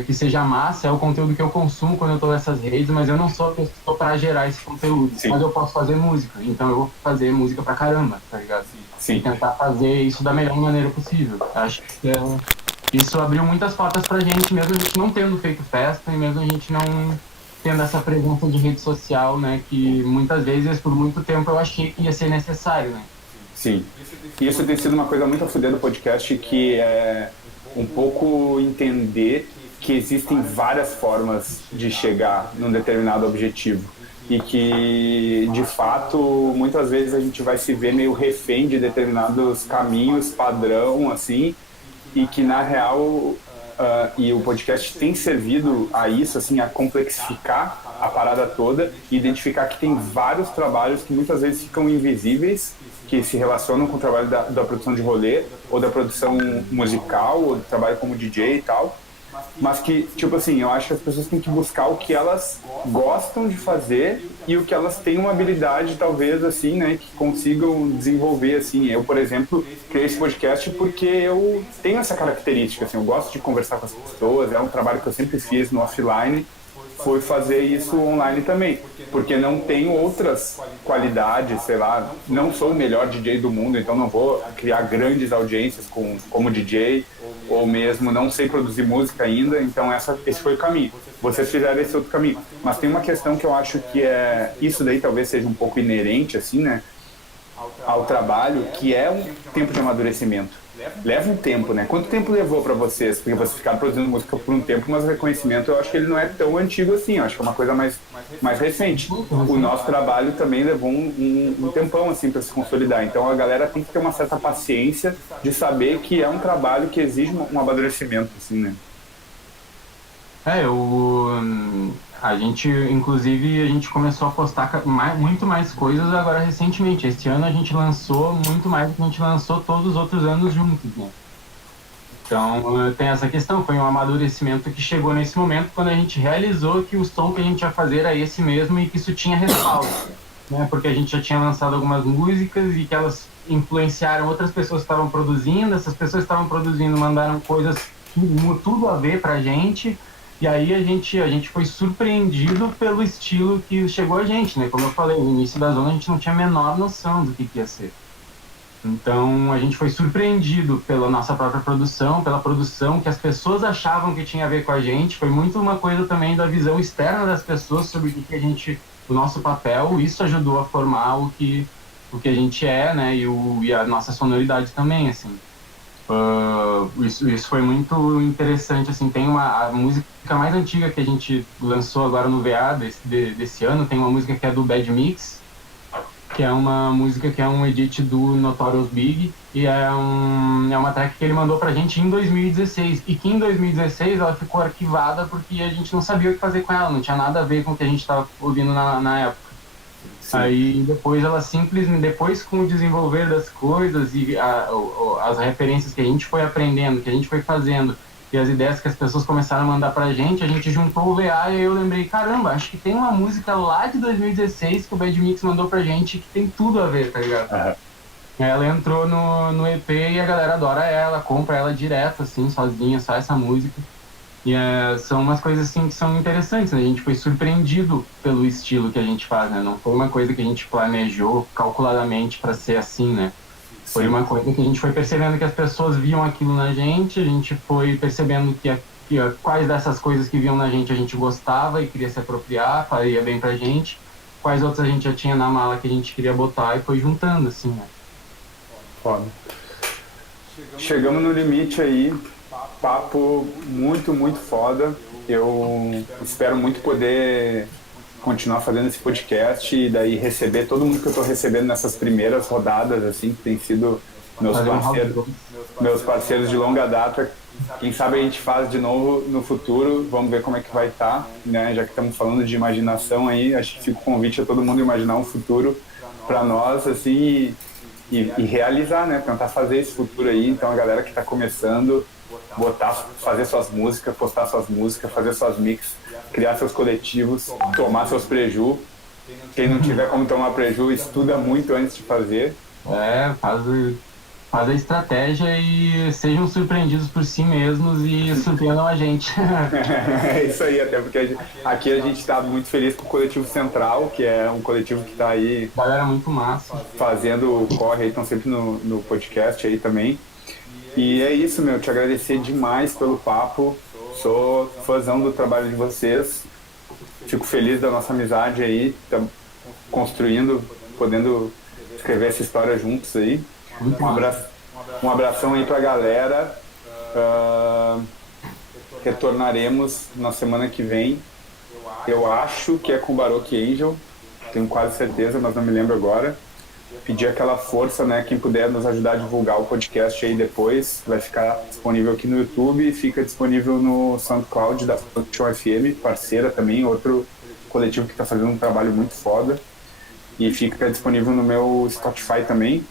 Que seja massa, é o conteúdo que eu consumo quando eu tô nessas redes, mas eu não sou a pessoa para gerar esse conteúdo. Sim. Mas eu posso fazer música, então eu vou fazer música pra caramba, tá ligado? Sim. E tentar fazer isso da melhor maneira possível. Acho que isso abriu muitas portas pra gente, mesmo a gente não tendo feito festa e mesmo a gente não tendo essa presença de rede social, né, que muitas vezes, por muito tempo, eu achei que ia ser necessário, né? Sim. E isso tem sido uma coisa muito a fuder do podcast, que é um pouco entender que existem várias formas de chegar num determinado objetivo e que, de fato, muitas vezes a gente vai se ver meio refém de determinados caminhos padrão, assim, e que, na real, e o podcast tem servido a isso, assim, a complexificar a parada toda e identificar que tem vários trabalhos que muitas vezes ficam invisíveis, que se relacionam com o trabalho da produção de rolê, ou da produção musical, ou do trabalho como DJ e tal, mas que, tipo assim, eu acho que as pessoas têm que buscar o que elas gostam de fazer e o que elas têm uma habilidade, talvez, assim, né, que consigam desenvolver, assim. Eu, por exemplo, criei esse podcast porque eu tenho essa característica, assim, eu gosto de conversar com as pessoas, é um trabalho que eu sempre fiz no offline, foi fazer isso online também, porque não tenho outras qualidades, sei lá, não sou o melhor DJ do mundo, então não vou criar grandes audiências como DJ, ou mesmo não sei produzir música ainda, então esse foi o caminho. Vocês fizeram esse outro caminho. Mas tem uma questão que eu acho que isso daí talvez seja um pouco inerente, assim, né, ao trabalho, que é um tempo de amadurecimento. leva um tempo, né? Quanto tempo levou para vocês? Porque vocês ficaram produzindo música por um tempo, mas o reconhecimento eu acho que ele não é tão antigo assim, eu acho que é uma coisa mais recente. O nosso trabalho também levou um tempão assim para se consolidar, então a galera tem que ter uma certa paciência de saber que é um trabalho que exige um amadurecimento, assim, né? A gente, inclusive, a gente começou a postar muito mais coisas agora recentemente. Este ano a gente lançou muito mais do que a gente lançou todos os outros anos juntos, né? Então, tem essa questão, foi um amadurecimento que chegou nesse momento quando a gente realizou que o som que a gente ia fazer era esse mesmo e que isso tinha respaldo, né? Porque a gente já tinha lançado algumas músicas e que elas influenciaram outras pessoas que estavam produzindo, essas pessoas que estavam produzindo mandaram coisas tudo a ver pra gente. E aí a gente foi surpreendido pelo estilo que chegou a gente, né? Como eu falei, no início da Zona a gente não tinha a menor noção do que ia ser. Então a gente foi surpreendido pela nossa própria produção, pela produção que as pessoas achavam que tinha a ver com a gente. Foi muito uma coisa também da visão externa das pessoas sobre o que o nosso papel. Isso ajudou a formar o que a gente é, né? E a nossa sonoridade também, assim. Isso foi muito interessante, assim, tem a música mais antiga que a gente lançou agora no VA desse ano, tem uma música que é do Bad Mix, que é uma música que é um edit do Notorious Big, e é uma track que ele mandou pra gente em 2016, e que em 2016 ela ficou arquivada porque a gente não sabia o que fazer com ela, não tinha nada a ver com o que a gente estava ouvindo na época. Sim. Aí depois ela simplesmente, depois com o desenvolver das coisas e as referências que a gente foi aprendendo, que a gente foi fazendo, e as ideias que as pessoas começaram a mandar pra gente, a gente juntou o VA e aí eu lembrei, caramba, acho que tem uma música lá de 2016 que o Bad Mix mandou pra gente que tem tudo a ver, tá ligado? Uhum. Ela entrou no EP e a galera adora ela, compra ela direto, assim, sozinha, só essa música. E são umas coisas assim que são interessantes, né? A gente foi surpreendido pelo estilo que a gente faz, né? Não foi uma coisa que a gente planejou calculadamente para ser assim, né? Foi uma coisa que a gente foi percebendo que as pessoas viam aquilo na gente, a gente foi percebendo que quais dessas coisas que viam na gente a gente gostava e queria se apropriar, faria bem pra gente, quais outras a gente já tinha na mala que a gente queria botar e foi juntando, assim, né? Foda. Chegamos no limite aí. Papo muito, muito foda. Eu espero muito poder continuar fazendo esse podcast e daí receber todo mundo que eu estou recebendo nessas primeiras rodadas, assim, que tem sido meus parceiros de longa data. Quem sabe a gente faz de novo no futuro, vamos ver como é que vai estar, né? Já que estamos falando de imaginação aí, acho que fica o convite a todo mundo imaginar um futuro para nós, assim, e realizar, né? Tentar fazer esse futuro aí. Então a galera que está começando, fazer suas músicas, postar suas músicas, fazer suas mix, criar seus coletivos, tomar seus preju. Quem não tiver como tomar preju, estuda muito antes de fazer. Faz a estratégia e sejam surpreendidos por si mesmos e surpreendam a gente. É isso aí, até porque aqui a gente está muito feliz com o Coletivo Central, que é um coletivo que está aí... Galera muito massa. Fazendo o corre aí, estão sempre no podcast aí também. E é isso, meu, te agradecer demais pelo papo, sou fãzão do trabalho de vocês, fico feliz da nossa amizade aí, estamos construindo, podendo escrever essa história juntos aí. Um abração aí pra galera, retornaremos na semana que vem, eu acho que é com o Baroque Angel, tenho quase certeza, mas não me lembro agora. Pedir aquela força, né? Quem puder nos ajudar a divulgar o podcast aí depois, vai ficar disponível aqui no YouTube e fica disponível no SoundCloud da Production FM, parceira também, outro coletivo que está fazendo um trabalho muito foda. E fica disponível no meu Spotify também.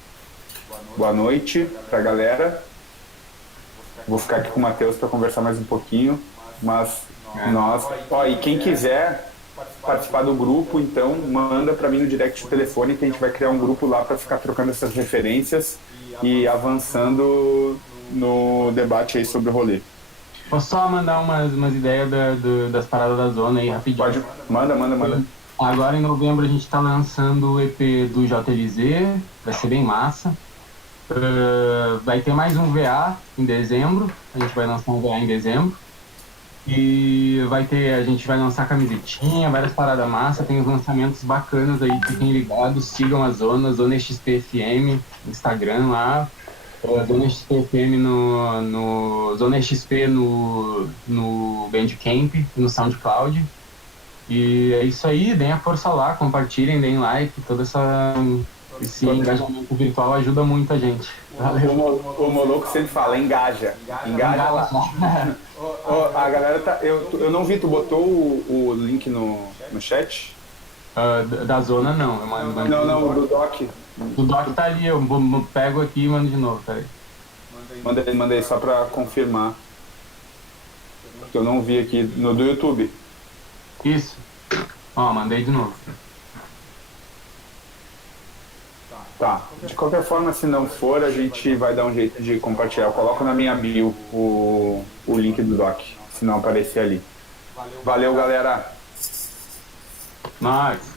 Boa noite pra galera. Vou ficar aqui com o Matheus para conversar mais um pouquinho, mas e quem quiser participar do grupo, então manda para mim no direct do telefone que a gente vai criar um grupo lá para ficar trocando essas referências e avançando no debate aí sobre o rolê. Posso só mandar umas ideias das paradas da Zona aí rapidinho? Pode, manda. Agora em novembro a gente tá lançando o EP do JLZ, vai ser bem massa. Vai ter mais um VA em dezembro, a gente vai lançar um VA em dezembro. E a gente vai lançar camisetinha, várias paradas massa, tem os lançamentos bacanas aí, fiquem ligados, sigam a Zona XPFM, Instagram lá. Zona XP FM no Zona XP no Bandcamp, no SoundCloud. E é isso aí, deem a força lá, compartilhem, deem like, esse engajamento virtual ajuda muito a gente. Valeu. O Moloco sempre fala, engaja. Engaja lá. A galera tá. Eu não vi, tu botou o link no chat? Da zona não, eu mando. Não, do Doc. O Doc tá ali, eu pego aqui e mando de novo, peraí. Manda aí só pra confirmar. Que eu não vi aqui no do YouTube. Isso. Ó, mandei de novo. Tá. De qualquer forma, se não for, a gente vai dar um jeito de compartilhar. Eu coloco na minha bio o link do Doc, se não aparecer ali. Valeu, galera! Nice.